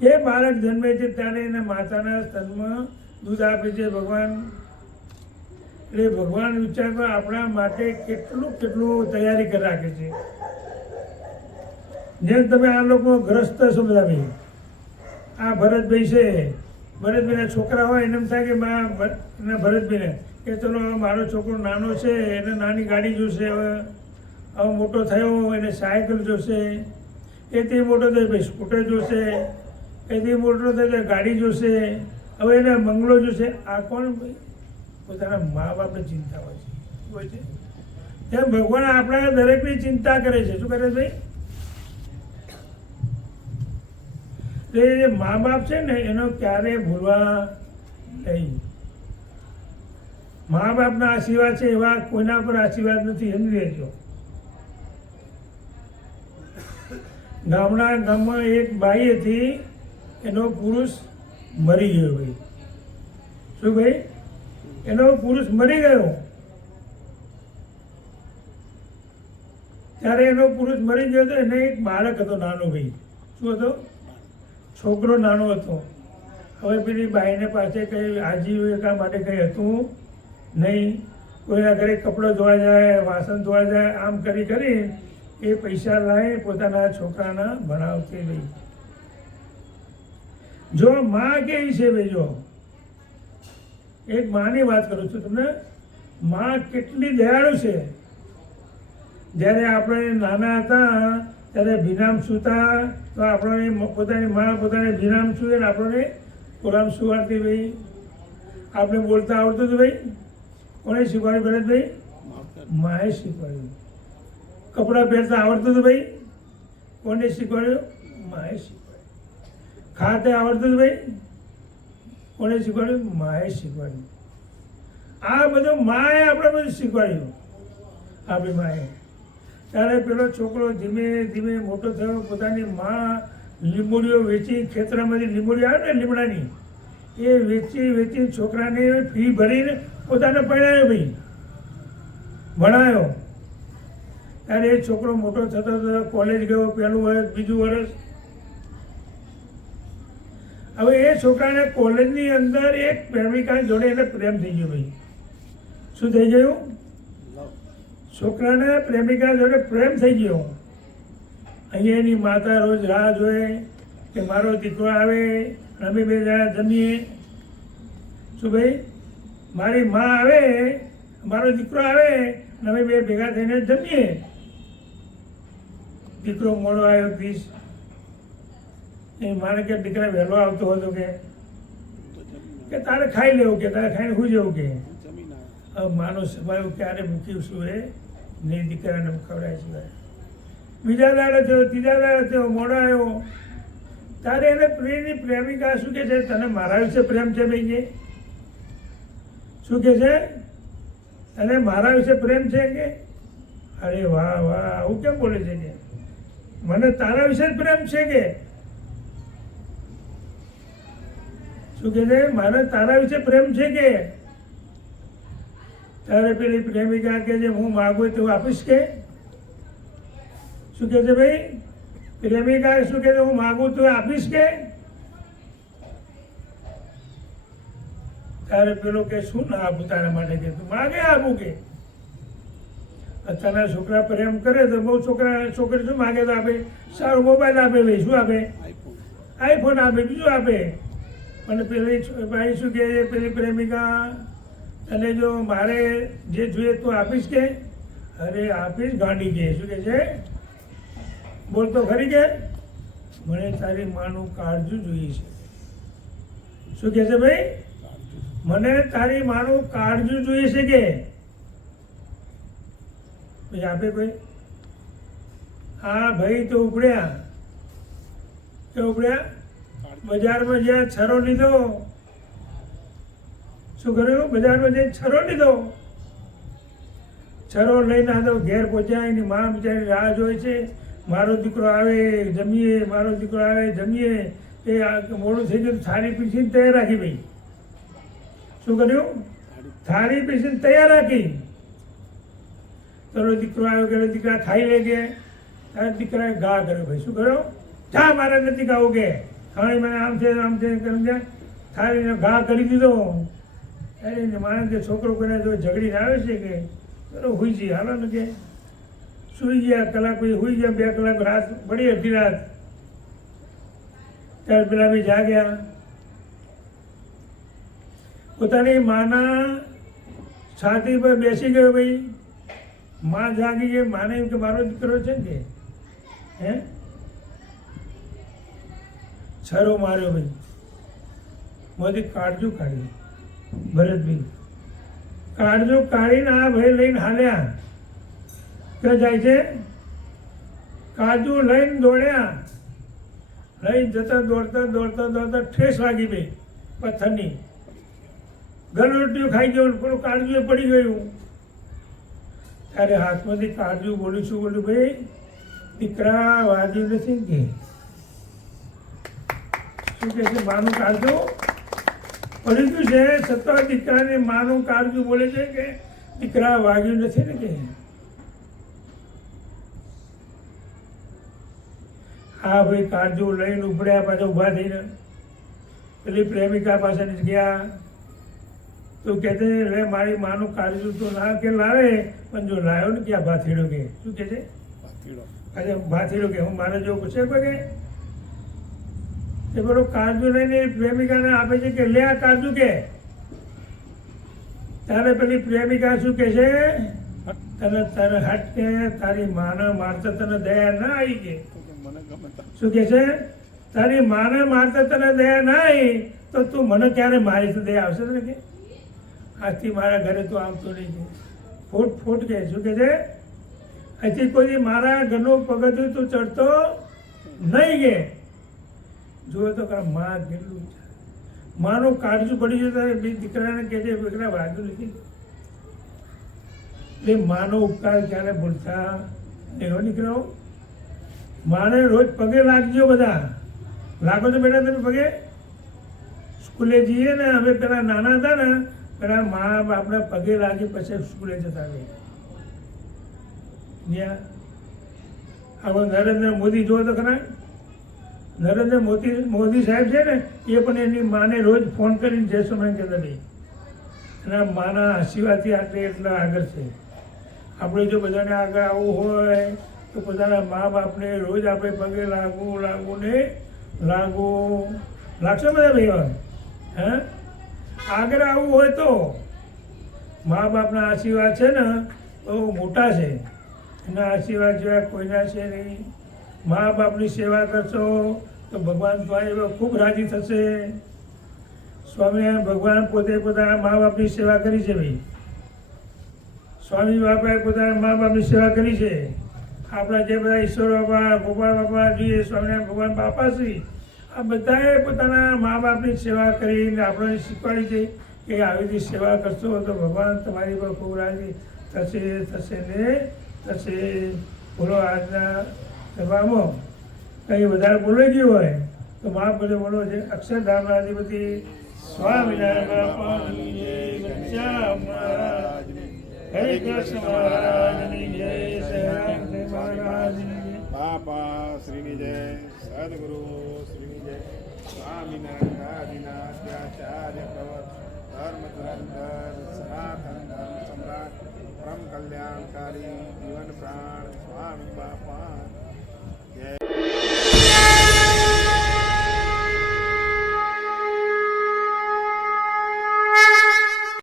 એ બાળક જન્મે છે ત્યારે એને માતાના સ્તનમાં દૂધ આપે છે ભગવાન. એટલે ભગવાન વિચાર પર આપણા માટે કેટલું તૈયારી કરી રાખે છે. જેમ તમે આ લોકો ગ્રસ્ત છો બધા ભાઈ આ ભરતભાઈ છે ભરતભાઈના છોકરા હોય એને એમ થાય કે ભરતભાઈને કે ચલો મારો છોકરો નાનો છે એને નાની ગાડી જોશે હવે મોટો થયો એને સાયકલ જોશે એથી મોટો થયો ભાઈ સ્કૂટર જોશે એથી મોટો થયો ગાડી જોશે હવે એને બંગલો જોશે. આ કોણ ભાઈ પોતાના મા બાપની ચિંતા હોય છે. તેમ ભગવાન આપણા દરેકની ચિંતા કરે છે. શું કરે ભાઈ એ જે મા બાપ છે ને એનો ક્યારેય ભૂલવા નહીં. મા બાપના આશીર્વાદ છે એવા કોઈના પર આશીર્વાદ નથી સમજી લેજો. ગામમાં એક બાઈ હતી એનો પુરુષ મરી ગયો ભાઈ. શું ભાઈ એનો પુરુષ મરી ગયો ત્યારે એનો પુરુષ મરી ગયો તો એને એક બાળક હતો નાનો ભાઈ. શું હતો છોકરો નાનો હતો. હવે પેલી બાઈને પાસે કંઈ આજીવિકા માટે કંઈ હતું નહીં. કોઈના ઘરે કપડો ધોવા જાય વાસણ ધોવા જાય આમ કરી એ પૈસા લાવી પોતાના છોકરાના ભણાવતી રહી. જો માં કેવી છે ભાઈ જો એક માની વાત કરું છું તમને. માં કેટલી દયાળુ છે. જ્યારે આપણે નાના હતા ત્યારે ભીનામ સૂતા તો આપણને પોતાની માં પોતાને ભીનામ સૂએ ને આપણને કોરામ સુવાડતી ભાઈ. આપણે બોલતા આવડતું હતું ભાઈ કોને શીખવાડ્યું ભરતભાઈ માએ શીખવાડ્યું. કપડાં પહેરતા આવડતું હતું ભાઈ કોને શીખવાડ્યું માએ શીખવાડ્યું. ખાતે આવડતું હતું ભાઈ કોને શીખવાડ્યું માએ શીખવાડ્યું. આ બધું માએ આપણે બધું શીખવાડ્યું આપણી માએ. ત્યારે પેલો છોકરો ધીમે ધીમે મોટો થયો પોતાની માં લીંબોડીઓ વેચી ખેતરામાંથી લીંબોડી આવે ને લીમડાની એ વેચી છોકરાને ફી ભરીને પોતાને પરણાયો ભાઈ ભણાયો. ત્યારે એ છોકરો મોટો થતો કોલેજ ગયો પહેલું વર્ષ બીજું વર્ષ. હવે એ છોકરાને કોલેજની અંદર એક પ્રેમિકા જોડે એને પ્રેમ થઈ ગયો ભાઈ. શું થઈ ગયું છોકરાને પ્રેમિકા જોડે પ્રેમ થઈ ગયો. અહીંયા એની માતા રોજ રાહ જોએ કે મારો દીકરો આવે અમે બે જણા જમીએ. શું ભાઈ મારી માં આવે મારો દીકરો આવે અમે બે ભેગા થઈને જમીએ. દીકરો મોડો આવ્યો પ્લીઝ એ મારે કે દીકરા વહેલો આવતો હતો કે તારે ખાઈ લેવું કે તારે ખાઈને સુઈ જવું કે હવે માનો સ્વભાવ ક્યારે મૂક્યું શું એ ને દીકરાને ખવડાય સિવાય. બીજા દાડે થયો, ત્રીજા દાડે થયો, મોડા આવ્યો તારે એને પ્રેમની પ્રેમિકા શું કે છે, તને મારા વિશે પ્રેમ છે ભાઈ કે શું કે છે, તને મારા વિશે પ્રેમ છે કે? અરે વાહ વાહ, આવું કેમ બોલે છે કે મને તારા વિશે જ પ્રેમ છે કે શું કે છે, મારે તારા વિશે પ્રેમ છે કે? તારે પેલી પ્રેમિકા કે છે હું માગું તો આપીશ કે શું કે છે ભાઈ? પ્રેમિકા શું કે છે હું માગું તો આપીશ કે? તારે પેલો કે શું ના આપું તારા માટે કે તું માગે આપું કે? અત્યારના છોકરા પ્રેમ કરે તો બહુ છોકરી શું માગે તો આપે, સારો મોબાઈલ આપે ભાઈ, શું આપે? આઈફોન આઈફોન આપે, બીજું આપે. અને પેલી ભાઈ શું કહે, પેલી પ્રેમિકા અને જો મારે જે જોઈએ તું આપીશ કે? અરે આપીશ ગાંડી કે શું કહે છે, બોલતો ખરી કે મને તારી માનું કાળજું જોઈએ છે. શું કહે છે ભાઈ? મને તારી માનું કાળજું જોઈએ છે કે? પછી આપે કોઈ? હા ભાઈ તો ઉપડ્યા કે ઉપડ્યા બજારમાં જ્યાં છરો લીધો, શું કર્યું? બજારમાં જઈને છરો લીધો, છરો લઈને આ તો ઘેર પહોંચ્યા, એની મા બિચારી રાહ જોઈ છે, મારો દીકરો આવે જમીએ, મારો દીકરો આવે જમીએ. એ મોડું થઈ ગયું, થાળી પીસીને તૈયાર રાખી ભાઈ. શું કર્યું? થાળી પીસીને તૈયાર રાખી. તારો દીકરો આવ્યો કે દીકરા ખાઈ લે કે તારા દીકરાએ ઘા કર્યો ભાઈ. શું કર્યો? જા મારે નથી ખાવું કે હવે મને આમ છે સમજ્યા, થાળીને ઘા કરી દીધો. અરે માણસ કે છોકરો કોઈને જો ઝઘડીને આવે છે કે ચલો હુઈ જઈએ, હાલો ને કે સુઈ ગયા કલાક પછી હુઈ ગયા, 2 કલાક રાત પડી, અડધી રાત. ત્યારે પેલા બી જાગ્યા, પોતાની માના છાતી પર બેસી ગયો ભાઈ. માં જાગી ગઈ, માને એમ કે મારો દીકરો છે ને કે હે છરો માર્યો ભાઈ, મોદી કાળજું કાઢ્યું. ભરતભાઈ કાળજું કાઢીને આ ભાઈ લઈને હાલ્યા. ક્યાં જાય છે? કાળજું લઈને દોડ્યા. લઈને જતા દોડતા દોડતા દોડતા ઠેસ વાગી ભાઈ પથ્થરની. ગળરોટીઓ ખાઈ ગયો, પેલું કાળજું પડી ગયું. ત્યારે હાથમાંથી કાળજું બોલ્યું, શું બોલ્યું ભાઈ? દીકરા વાગ્યું નથી કે શું કે છે? માનું કાળજું પડી ગયું છે, છતાં દીકરાને માનું કાળજું બોલે છે કે દીકરા વાગ્યું નથી ને કે. હા ભાઈ કાળજું લઈને ઉપડ્યા, પાછા ઊભા થઈને પેલી પ્રેમિકા પાસે ગયા. તો કહેતે રે મારી માનું કાળજું તો ના કે લાવે, પણ જો લાવ્યો ને ક્યાં ભાથીડો કે શું કે છે? અચ્છા ભાથીડો કે હું મારે જો પૂછે કે એ પેલો કાળજું લઈને પ્રેમિકાને આપે છે કે લે આ કાળજું કે. ત્યારે પેલી પ્રેમિકા શું કે છે, તને તને હટ કે તારી માને મારતા તને દયા ના આવી કે મને ગમે શું કે છે? તારી માને મારતા તને દયા ના આવી તો તું મને ક્યારે મારી તો દયા આવશે ને કે આજથી મારા ઘરે તો આવતો નહીં કે ફૂટ ફૂટ કે શું કે છે? અહીંથી કોઈ મારા ઘરનું પગથિયું તું ચડતો નહીં કે. જુઓ તો કા માં કેટલું માનું કાળજું પડી જતા દીકરાને કહે છે દીકરા વાગ્યું નથી. એટલે માનો ઉપકાર ક્યારે ભૂલતા એનો દીકરાઓ. માને રોજ પગે લાગજો, બધા લાગો તો બેટા તમે પગે. સ્કૂલે જઈએ ને અમે પેલા નાના હતા ને પેલા મા બાપના પગે લાગી પછી સ્કૂલે જતા રહે. જ્યાં આપણો નરેન્દ્ર મોદી જોવો તો ખરા, નરેન્દ્ર મોદી સાહેબ છે ને એ પણ એની માને રોજ ફોન કરીને જય સોમનાથ કહેતા નહીં. એના માના આશીર્વાદથી આટલે એટલા આગળ છે. આપણે જો બધાને આગળ આવવું હોય તો પોતાના મા બાપને રોજ આપણે પગે લાગવું ને લાગશો બધા ભાઈઓ. હે આગળ આવવું હોય તો મા બાપના આશીર્વાદ છે ને બહુ મોટા છે. એના આશીર્વાદ જેવા કોઈના છે નહીં. મા બાપની સેવા કરશો તો ભગવાન તમારી ખૂબ રાજી થશે. સ્વામિનારાયણ ભગવાન પોતે પોતાના મા બાપની સેવા કરી છે ભાઈ. સ્વામી બાપાએ પોતાના મા બાપની સેવા કરી છે. આપણા જે બધા ઈશ્વર બાપા, ગોપાલ બાપા જોઈએ, સ્વામિનારાયણ ભગવાન બાપાશ્રી, આ બધાએ પોતાના મા બાપની સેવા કરીને આપણને શીખવાડી છે કે આવી રીતે સેવા કરશો તો ભગવાન તમારી પર ખૂબ રાજી થશે ને થશે. બોલો આજના સભામાં કંઈ વધારે બોલાઈ ગયું હોય તો માફ બધે બોલો છે. અક્ષરધામના અધિપતિ સ્વામિનારાયણ બાપાની જય, ઘનશ્યામ મહારાજની, હરે કૃષ્ણ મહારાજની જય, સહજાનંદ મહારાજની જય. બાપા શ્રીની જય, સદગુરુ શ્રીની જય, સ્વામિનારાયણ આચાર્ય પ્રવર્ત ધર્મ ધુરંધર સનાતન ધર્મ સમ્રાટ પરમ કલ્યાણકારી જીવન પ્રાણ સ્વામી બાપા